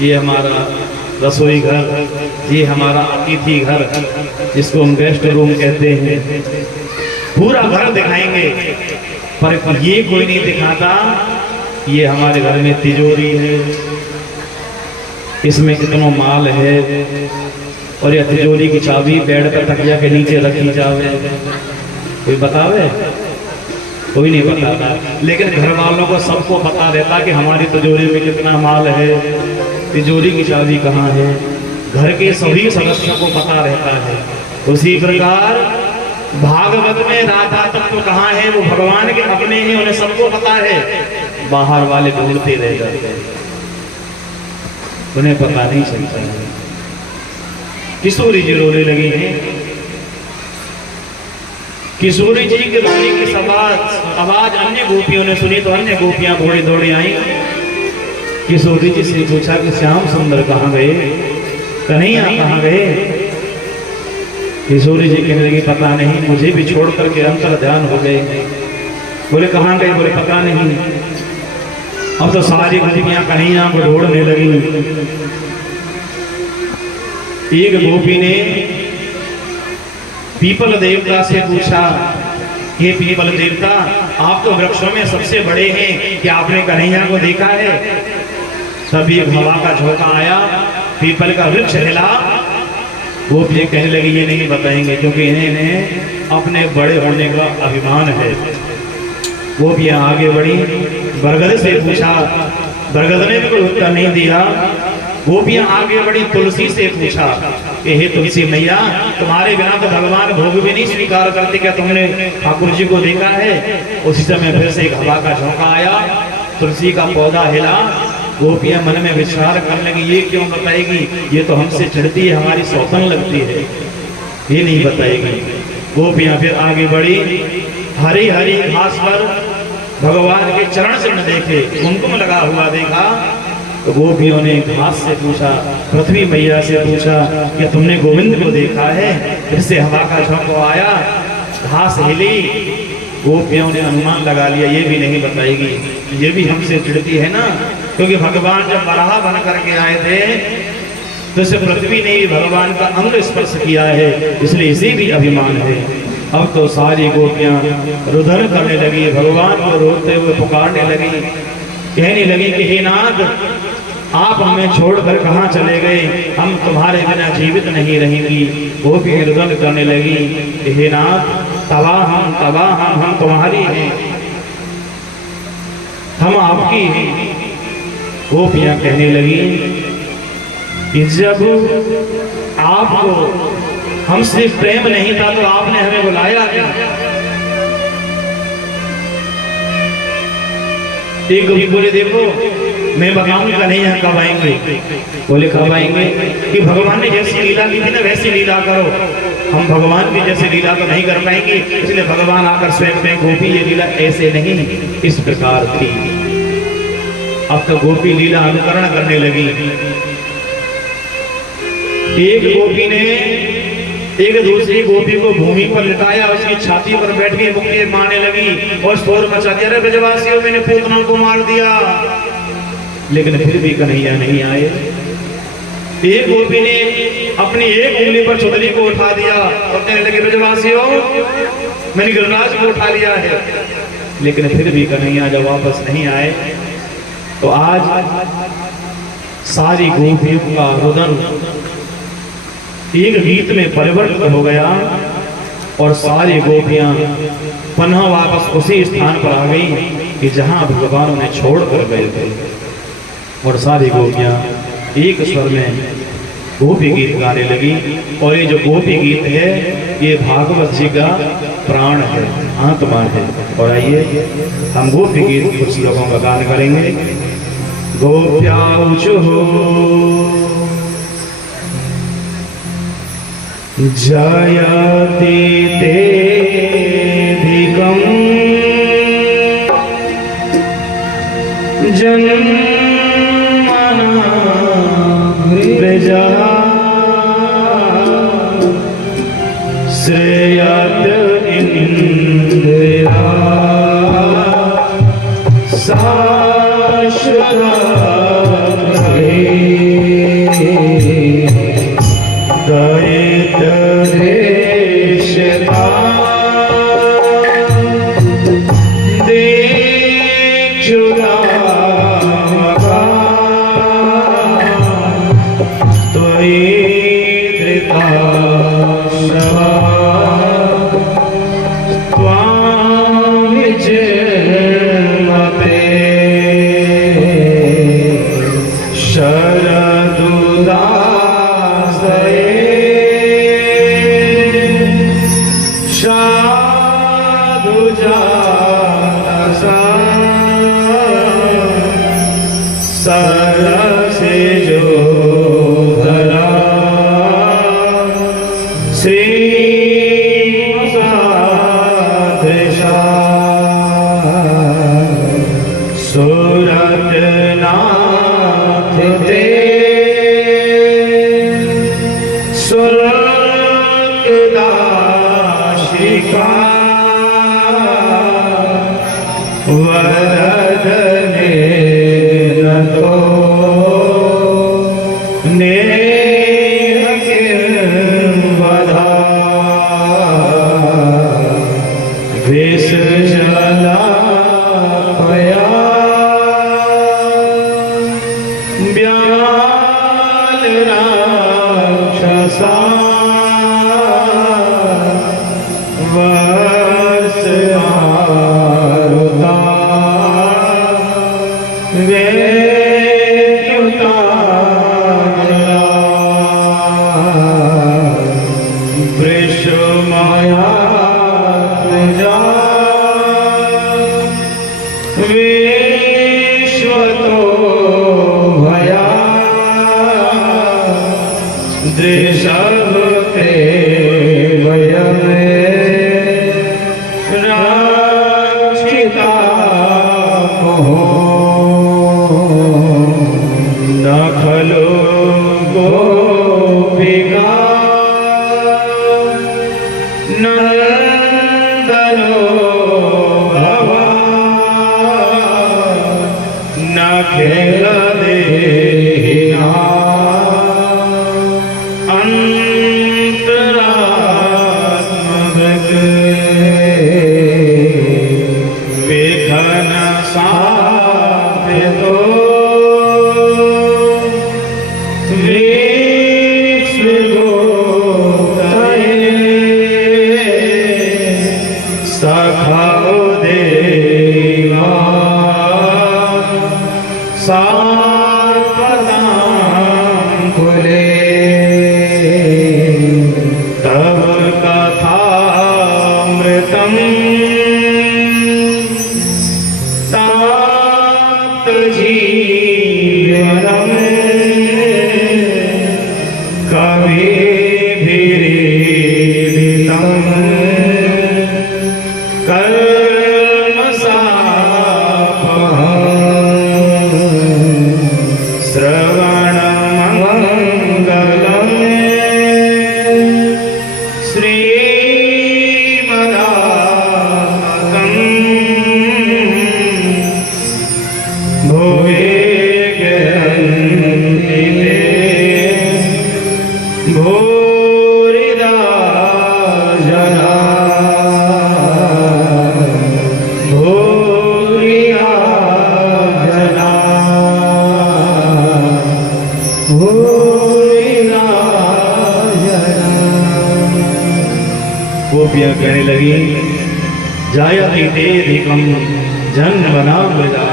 ये हमारा रसोई घर, ये हमारा अतिथि घर, जिसको हम गेस्ट रूम कहते हैं, पूरा घर दिखाएंगे। पर ये कोई नहीं दिखाता ये हमारे घर में तिजोरी है, इसमें कितना माल है, और यह तिजोरी की चाबी बेड पर तकिया के नीचे रखी जावे। कोई बतावे? कोई नहीं बताता। लेकिन घर वालों को सबको पता रहता कि हमारी तिजोरी में कितना माल है, तिजोरी की चाबी कहाँ है, घर के सभी सदस्यों को पता रहता है। उसी प्रकार भागवत में राधा तत्व कहाँ है, वो भगवान के अपने ही, उन्हें सबको पता है, बाहर वाले ढूंढते रह जाते हैं, उन्हें पता नहीं चलता है। किशोरी जी रोने लगी हैं। किशोरी जी के रोने की आवाज अन्य गोपियों ने सुनी, तो अन्य गोपियां दौड़ी दौड़ी आई। किशोरी जी से पूछा कि श्याम सुंदर कहाँ गए, कन्हैया कहाँ गए? किशोरी जी कहने लगी पता नहीं, मुझे भी छोड़ करके अंतर ध्यान हो गए। बोले कहाँ गए? बोले पता नहीं। अब तो सारी गोपियां कन्हैया को ढूंढने लगी। एक गोपी ने पीपल देवता से पूछा, हे पीपल देवता, आप तो वृक्षों में सबसे बड़े हैं, क्या आपने कन्हैया को देखा है? तभी एक हवा का झोंका आया, पीपल का वृक्ष हिला। गोपी कहने लगी ये नहीं बताएंगे, क्योंकि इन्हें अपने बड़े होने का अभिमान है। गोपियां आगे बढ़ी, बरगद से पूछा, बरगद ने भी कोई उत्तर नहीं दिया। गोपियां आगे बढ़ी, तुलसी से पूछा कि हे तुलसी मैया, तुम्हारे बिना तो भगवान भोग भी नहीं स्वीकार करते, क्या तुमने ठाकुर जी को देखा है? उसी समय फिर से एक हवा का झोंका आया, तुलसी का पौधा हिला। गोपियां मन में विचार करने लगी, ये क्यों बताएगी, ये तो हमसे चिढ़ती है, हमारी सौतन लगती है, ये नहीं बताएगी। गोपियां फिर आगे बढ़ी, हरी हरी घास पर भगवान के चरण चिन्ह देखे, कुमकुम लगा हुआ देखा। तो गोपियों ने घास से पूछा, पृथ्वी मैया से पूछा कि तुमने गोविंद को देखा है? फिर से हवा का झोंका आया, घास हिली। गोपियों ने अनुमान लगा लिया ये भी नहीं बताएगी, ये भी हमसे चिढ़ती है ना, क्योंकि भगवान जब वराह बन करके आए थे तो इसे पृथ्वी ने भी भगवान का अंग स्पर्श किया है, इसलिए इसे भी अभिमान है। अब तो सारी गोपियां रुदन करने लगी, भगवान को रोते हुए पुकारने लगी, कहने लगी कि हे नाथ, आप हमें छोड़कर कहाँ चले गए, हम तुम्हारे बिना जीवित नहीं रहेंगी। गोपियां रुदन करने लगी कि हे नाथ, तबाह हम तुम्हारी हैं, हम आपकी हैं। गोपियां कहने लगी कि जब आपको हमसे प्रेम नहीं था तो आपने हमें बुलाया क्यों? एक गोपी बोले, देखो मैं बताऊंगा नहीं, यहाँ कब आएंगे? बोले कब आएंगे? कि भगवान ने जैसी लीला की थी ना वैसी लीला करो। हम भगवान की जैसी लीला तो नहीं कर पाएंगे, इसलिए भगवान आकर स्वयं में गोपी ये लीला ऐसे नहीं इस प्रकार थी। अब तो गोपी लीला अनुकरण करने लगी। एक गोपी ने एक दूसरी गोपी को भूमि पर लिटाया, उसकी छाती पर बैठ के मुक्के मारने लगी और शोर मचा दिया, अरे ब्रजवासियों मैंने पूतनों को मार दिया। लेकिन फिर भी कन्हैया नहीं आए। एक गोपी ने अपनी एक उंगली पर छुतरी को उठा दिया और कहने लगे, ब्रजवासियों मैंने गिरिराज को उठा लिया है। लेकिन फिर भी कन्हैया जब वापस नहीं आए तो आज सारी गोपियों का रुदन एक गीत में परिवर्तित हो गया और सारी गोपियां पुनः वापस उसी स्थान पर आ गई कि जहां भगवान उन्हें छोड़ कर गए थे। और सारी गोपियां एक स्वर में गोपी गीत गाने लगी। और ये जो गोपी गीत है ये भागवत जी का प्राण है, आत्मा है। और आइए हम गोपी गीत कुछ लोगों का गान करेंगे। गोप्याऊचु जयति तेधिकं जन्मना व्रजा श्रेयत इंद्रिया शाश्वता अंतरात्मा सापितो सखाओ देवा सात्वतां कुले तव कथामृतं ताप्त जीवनम् कविभिरीडितं श्रवणमङ्गलम् श्रीमदातम् भुवे गन्ति ते भूरिदा जना भूरिदा जना भूरिदा जना। गोपियां कहने लगी जायति तेधिकं जन्मनामृता।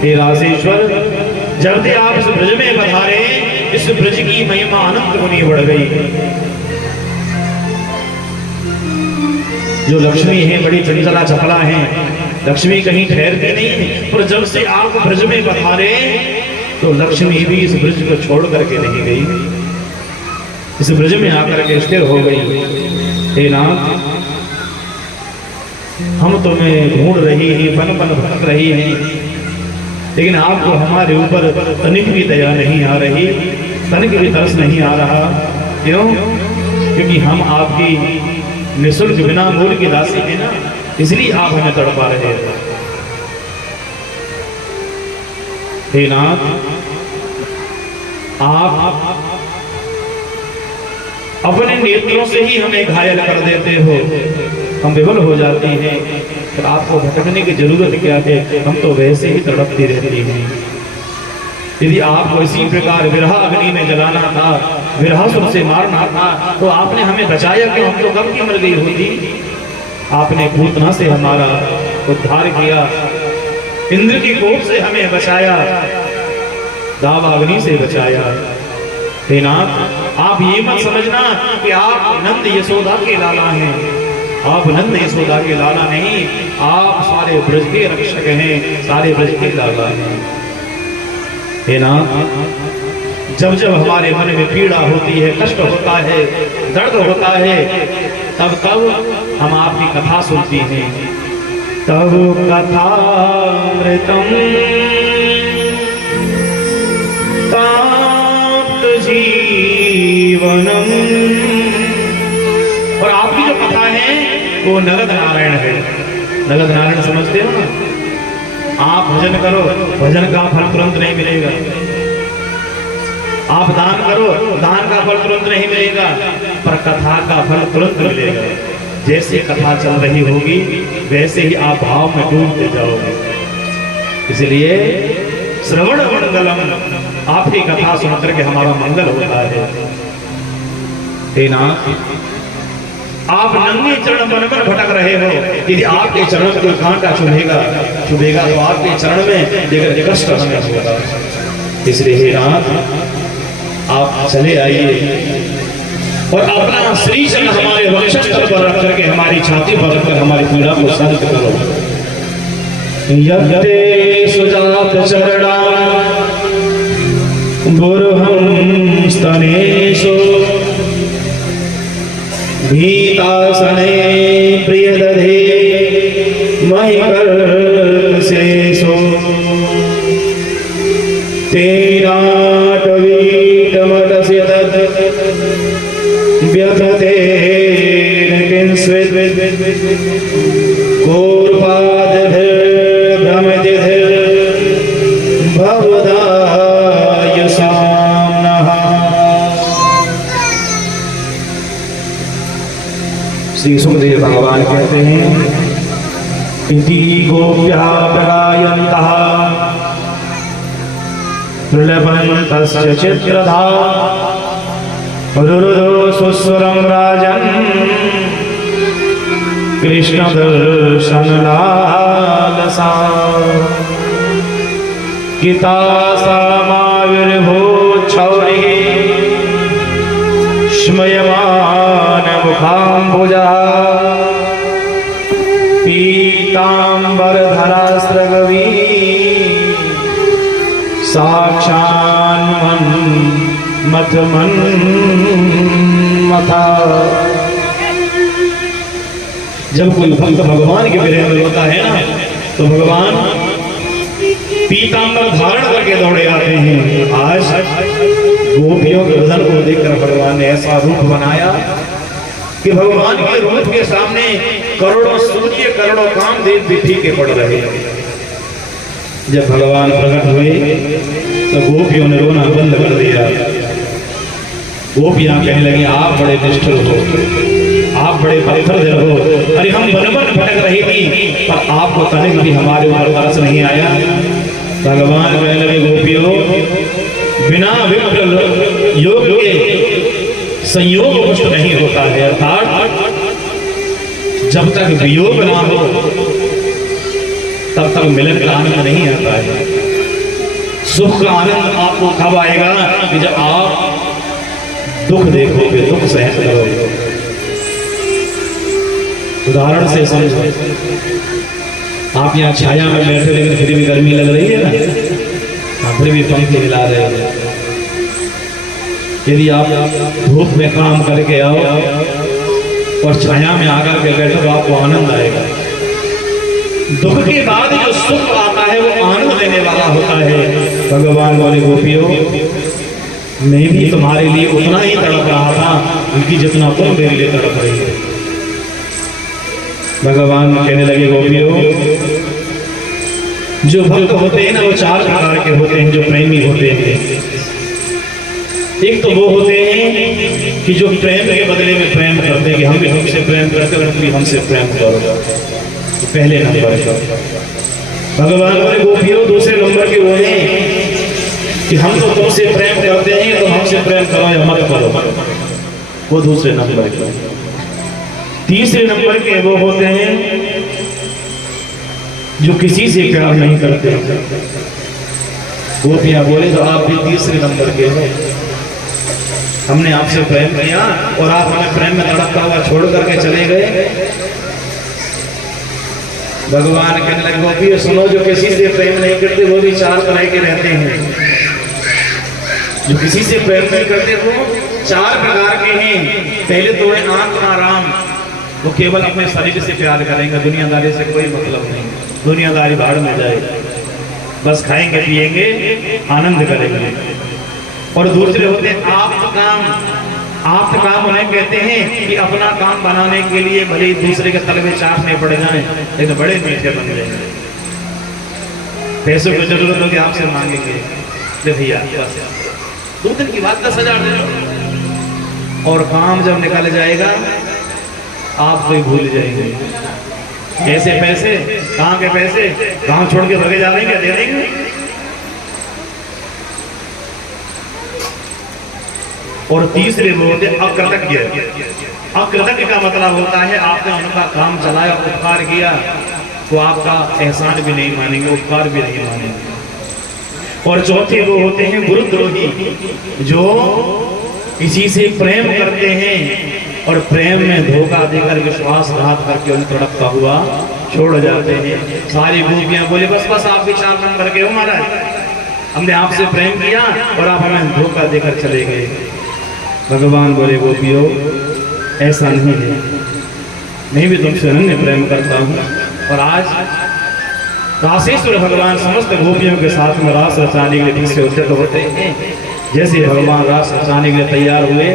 हे रासेश्वर, जब से आप इस ब्रज में पधारे इस ब्रज की महिमा अनंत गुनी बढ़ गई। जो लक्ष्मी है बड़ी चंचला चपला है, लक्ष्मी कहीं ठहरती नहीं, पर जब से आप ब्रज में पधारे तो लक्ष्मी भी इस ब्रज को छोड़ करके नहीं गई, इस ब्रज में आकर के स्थिर हो गई। हे नाथ, हम तुम्हें ढूंढ रही हैं, पन पन भटक रही हैं, लेकिन आपको हमारे ऊपर तनिक भी दया नहीं आ रही, तनिक भी तरस नहीं आ रहा। क्यों? क्योंकि हम आपकी निःशुल्क बिना मूल की दासी है ना, इसलिए आप हमें तड़पा रहे हैं। हे नाथ, आप अपने नेत्रों से ही हमें घायल कर देते हो, हम विफल हो जाते हैं, फिर आपको भटकने की जरूरत क्या है? हम तो वैसे ही तड़पती रहती हैं। यदि आपको इसी प्रकार विरह अग्नि में जलाना था, विरहासुर से मारना था, तो आपने हमें बचाया क्यों? हम तो कब की मर गई होती। आपने पूतना से हमारा उद्धार किया, इंद्र की कोप से हमें बचाया, दावा अग्नि से बचाया। हे नाथ, आप ये मत समझना कि आप नंद यशोदा के लाला हैं, आप नंद यशोदा के लाला नहीं, आप सारे ब्रज के रक्षक हैं, सारे ब्रज के लाला हैं। हे नाथ, जब जब हमारे मन में पीड़ा होती है, कष्ट होता है, दर्द होता है, तब तब हम आपकी कथा सुनती हैं। तब कथामृतम् ताप्त जीवनम्। और आपकी जो कथा है वो नगद नारायण है। नगद नारायण समझते हो ना? आप भजन करो, भजन का फल तुरंत नहीं मिलेगा। आप दान करो, दान का फल तुरंत नहीं मिलेगा, पर कथा का फल तुरंत मिलेगा। जैसे कथा चल रही होगी वैसे ही आप भाव में डूबते जाओगे। इसलिए श्रवण मंगलम, आपकी कथा सुनकर के हमारा मंगल होता है। हे नाथ, आप नंगे चरण बन पर भटक रहे हो, यदि आपके चरण को कांटा चुभेगा तो आपके चरण में लेकर कष्ट हमें होगा। इसलिए हे नाथ, आप चले आइए और अपना श्री चरण हमारे वक्षस्थल पर रख करके हमारी छाती पर रखकर हमारी पीड़ा को शांत करो। यते सुजात चरणा बुरहं स्तनेषु भीतासने प्रियदधे महिकर्षेषु तेनाटवीटमटस्य तत् व्यथतेन किंस्वित् कूर्पादिभिर्भ्रमतिभिर्भवदायुषाम् गायन्तः प्रलपन्तस्य चित्रधा रुरुदो सुस्वरं राजन् कृष्णदर्शनलालसा किता समाविर्भूच्छौरिः स्मयमान मुखाम्बुजा पीताम्बरधरास्रगवी साक्षान्मन्मथा। जब कोई भक्त भगवान के विरह में होता है ना, तो भगवान पीताम्बर धारण करके दौड़े आते हैं। आज गोपियों के वजन को देखकर भगवान ने ऐसा रूप बनाया कि भगवान के रूप के सामने करोड़ों सूर्य करोड़ों कामदेव भी फीके पड़ रहे हैं। जब भगवान प्रकट हुए तो गोपियों ने रोना बंद कर दिया। गोपियां कहने लगी, आप बड़े निष्ठुर हो, आप बड़े पत्थर दिल हो। अरे हम वन वन भटक रही थी, पर आपको तनिक भी हमारे ऊपर तरस नहीं आया। भगवान कहने लगे, गोपियों, बिना विप्र योग के संयोग कुछ नहीं होता है। अर्थात जब तक वियोग ना हो तब तक मिलन का आनंद नहीं आता है। सुख का आनंद आपको कब आएगा कि जब आप दुख देखोगे, दुख सहन करोगे। उदाहरण से समझो, आप यहाँ छाया में बैठे लेकिन फिर भी गर्मी लग रही है ना, फिर भी पंखे हिला रहे हैं। यदि आप धूप में काम करके आओ और छाया में आकर के बैठो तो आपको आनंद आएगा। दुख के बाद जो सुख आता है वो आनंद देने वाला होता है। भगवान बोले, गोपियों, मैं भी तुम्हारे लिए उतना ही तड़प रहा था क्योंकि जितना तुम मेरे लिए तड़प रही हो। भगवान कहने लगे, गोपियों, जो भक्त होते हैं ना वो चार प्रकार के होते हैं जो प्रेमी होते हैं। एक तो वो होते हैं कि जो प्रेम के बदले में प्रेम करते हैं कि हम भी तुमसे प्रेम करते हैं, तुम भी हमसे प्रेम करो। तो पहले नंबर भगवान बोले, गोपियों, दूसरे नंबर के वो हैं कि हम तो तुमसे प्रेम करते हैं तो हमसे प्रेम करो या मत करो, वो दूसरे नंबर के। तीसरे नंबर के वो होते हैं जो किसी से प्यार नहीं करते। गोपियां बोले, तो आप भी तीसरे नंबर के हो। हमने आपसे प्रेम किया और आप हमें प्रेम में तड़पता हुआ छोड़ करके चले गए। भगवान कहने लगे, गोपियों सुनो, जो किसी से प्रेम नहीं करते वो भी चार तरह के रहते हैं। जो किसी से प्रेम नहीं करते वो चार प्रकार के हैं। पहले तो है आत्माराम, वो केवल अपने शरीर से प्यार करेंगे, दुनियादारी से कोई मतलब नहीं। दुनियादारी भाड़ में जाएगी, बस खाएंगे पिएंगे आनंद करेंगे। और दूसरे होते हैं आप्तकाम। आप्तकाम उन्हें कहते हैं कि अपना काम बनाने के लिए भले ही दूसरे के तलवे चाटने पड़ जाए लेकिन बड़े मीठे बन जाएंगे। पैसों की जरूरत होगी आपसे मांगेंगे, भैया बस 2 दिन की बात 10,000 दे दो। और काम जब निकल जाएगा आप कोई भूल जाएंगे। कैसे पैसे, कहाँ के पैसे, गांव छोड़ के भगे जा रहे हैं, दे देंगे। और तीसरे वो होते अकृतज्ञ। अकृतज्ञ का मतलब होता है आपने उनका काम चलाया, उपकार किया तो आपका एहसान भी नहीं मानेंगे, उपकार भी नहीं मानेंगे। और चौथे वो होते हैं गुरुद्रोही, जो किसी से प्रेम करते हैं और प्रेम में धोखा देकर विश्वासघात करके उन तड़पता हुआ छोड़ जाते हैं। सारी गोपियां बोले, बस बस आप भी 4 नंबर के हो महाराज, हमने आपसे प्रेम किया और आप हमें धोखा देकर चले गए। भगवान बोले, गोपियों ऐसा नहीं है, मैं भी तुमसे अनन्य प्रेम करता हूँ। और आज रासेश्वर भगवान समस्त गोपियों के साथ में रास रचाने के लिए से उद्यत होते हैं। जैसे भगवान रास रचाने के लिए तैयार हुए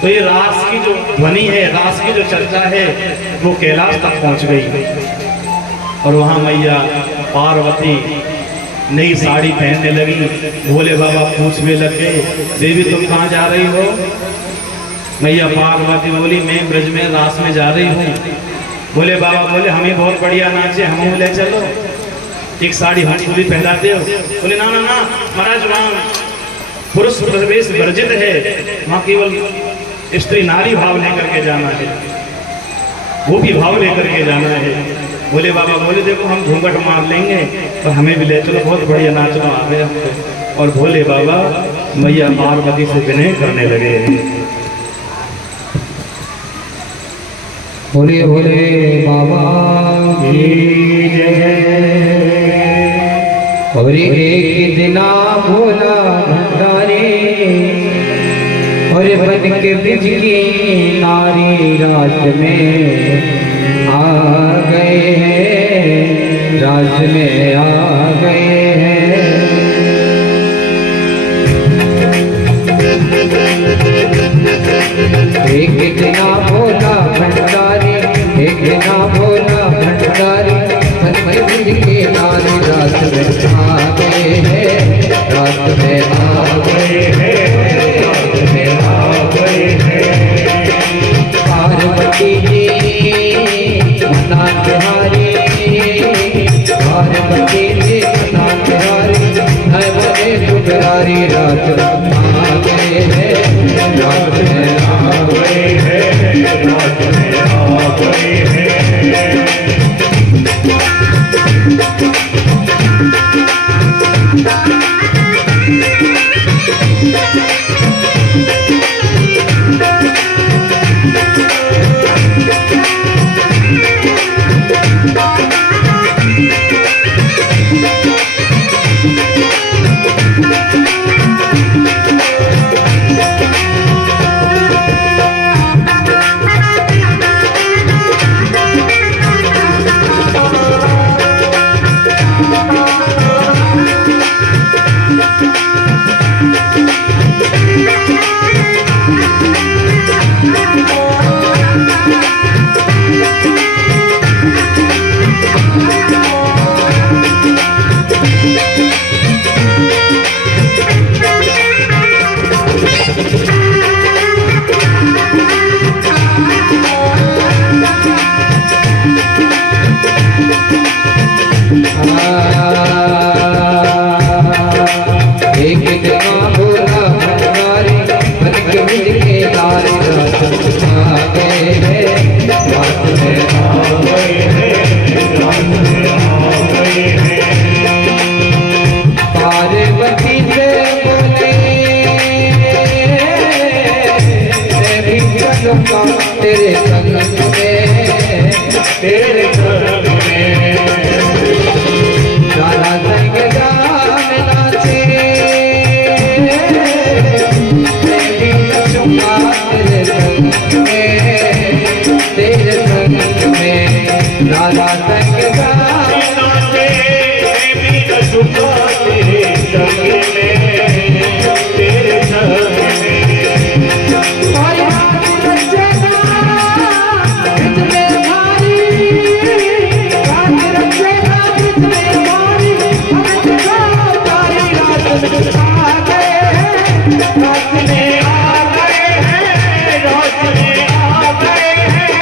तो ये रास की जो ध्वनि है, रास की जो चर्चा है वो कैलाश तक पहुँच गई। और वहाँ मैया पार्वती नई साड़ी पहनने लगी। भोले बाबा पूछने लग गए, देवी तुम कहाँ जा रही हो? मैया पार्वती बोली, मैं ब्रज में रास में जा रही हूँ। बोले बाबा बोले हमें बहुत बढ़िया नाचे, हम ले चलो, एक साड़ी हमको भी पहना दे। बोले ना ना ना महाराज, वहाँ पुरुष प्रवेश वर्जित है, वहाँ केवल स्त्री नारी भाव लेकर के जाना है, वो भी भाव लेकर के जाना है। बोले बाबा बोले देखो हम घूंघट मार लेंगे और हमें भी ले चलो, बहुत बढ़िया नाचना आ गया हमको। और भोले बाबा मैया पार्वती से विनय करने लगे। भोले भोले बाबा की जय। और एक दिना भोला भंडारी और बन के ब्रिज की नारी रात में आ गए हैं, रात में आ गए हैं। एक दिना भोला भंडारी, एक दिना भोला भंडारी बन के ब्रिज की नारी रात में आ गए हैं, रात में आ गए हैं, रात में आ गए हैं। पार्वती जी मना बिहारी, पार्वती जी मना बिहारी, है बने दुबरारी रात में आ गए हैं, रात में आ गए हैं, रात में आ गए हैं। एक दिना भोला भंडारी बन के ब्रिज के नारी रात में आ गए हैं, रात में आ गए हैं, रात में आ गए हैं। पार्वती से बोले मैं भी चलूंगा तेरे संग में, तेरे संग में। राधा संग जान नाचे, मैं भी चलूंगा तेरे संग में, तेरे संग में। राधा संग जान नाचे, मैं भी चलूंगा तेरे संग में, तेरे संग में। और हाथ रचना ब्रिज में भारी, हाथ रचना ब्रिज में भारी, हम तुझको तारी रात में आ गए हैं, रात में आ गए हैं, रात में आ गए हैं।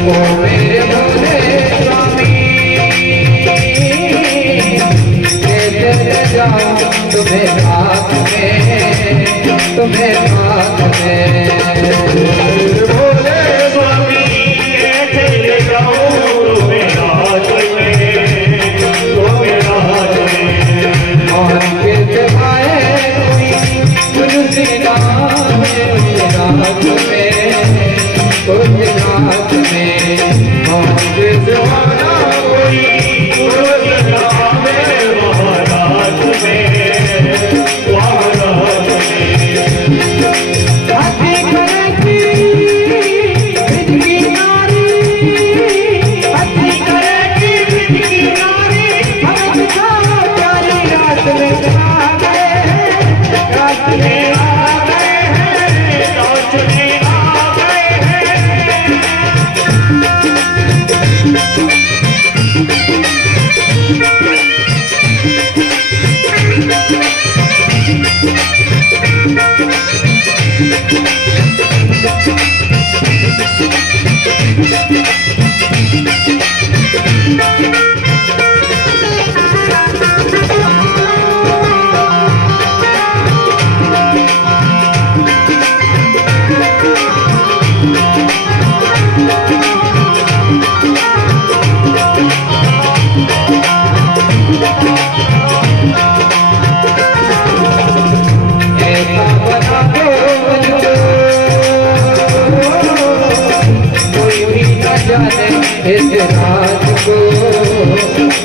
ओ मेरे भोले स्वामी, कैसे जाऊं तुम्हें बात में, तुम्हें बात में। भोले स्वामी कैसे जाऊं तुम्हें रात में, तुम्हें रात में। और कैसे आए कोई तुझसे रात में, रात में, तुझ रात में। और कैसे आना कोई तुझ रात में, वहाँ रात में, वहाँ रात में।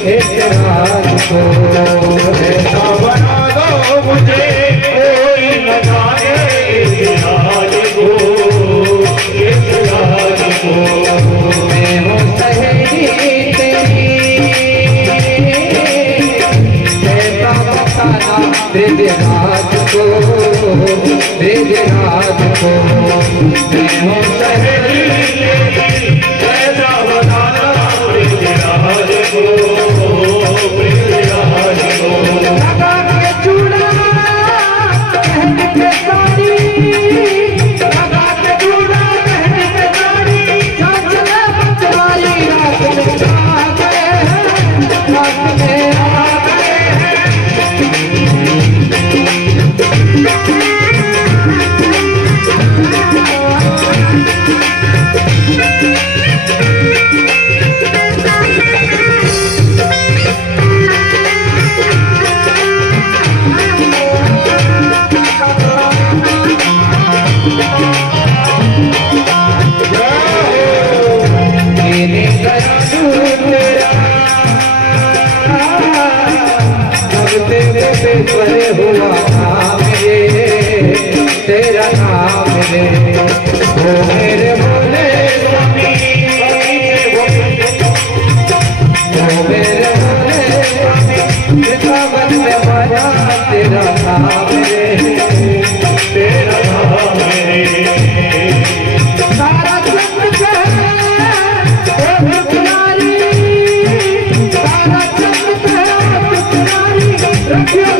इस रात को ऐसा बना दो मुझे कोई न जाने राज को, इस राज को। मैं हूँ सहेली तेरी, ऐसा बताना ब्रिज राज को, ब्रिज राज को। मैं हूँ सहेली बड़े हुआ नाम रे, तेरा नाम रे, ओ मेरे भोले स्वामी, ओ मेरे भोले स्वामी, वृंदावन में माया तेरा नाम रे, तेरा नाम रे। सारा जगत है ओ पुजारी, सारा जगत है ओ पुजारी, रखियो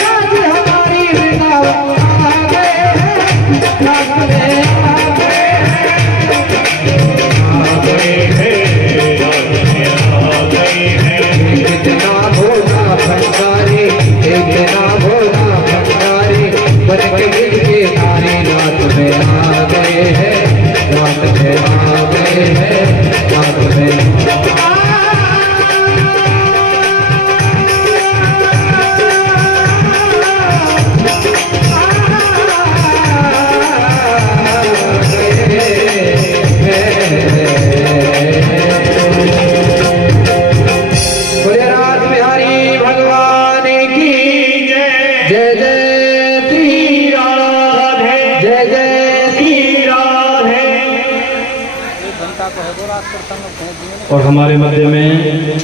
और हमारे मध्य में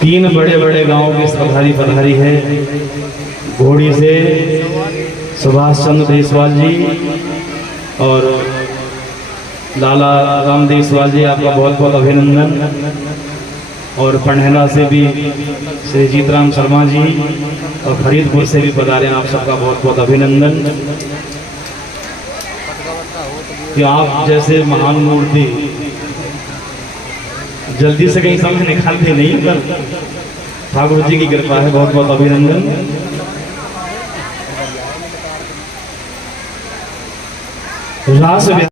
3 बड़े बड़े गांव के सरदारी पधारी है। घोड़ी से सुभाष चंद्र देसवाल जी और लाला राम देसवाल जी, आपका बहुत बहुत अभिनंदन। और पढ़ेला से भी श्री जीतराम शर्मा जी और फरीदपुर से भी पधारे, आप सबका बहुत बहुत अभिनंदन कि आप जैसे महान मूर्ति जल्दी से कहीं समय निकालते नहीं, पर ठाकुर जी की कृपा है। बहुत बहुत अभिनंदन। रास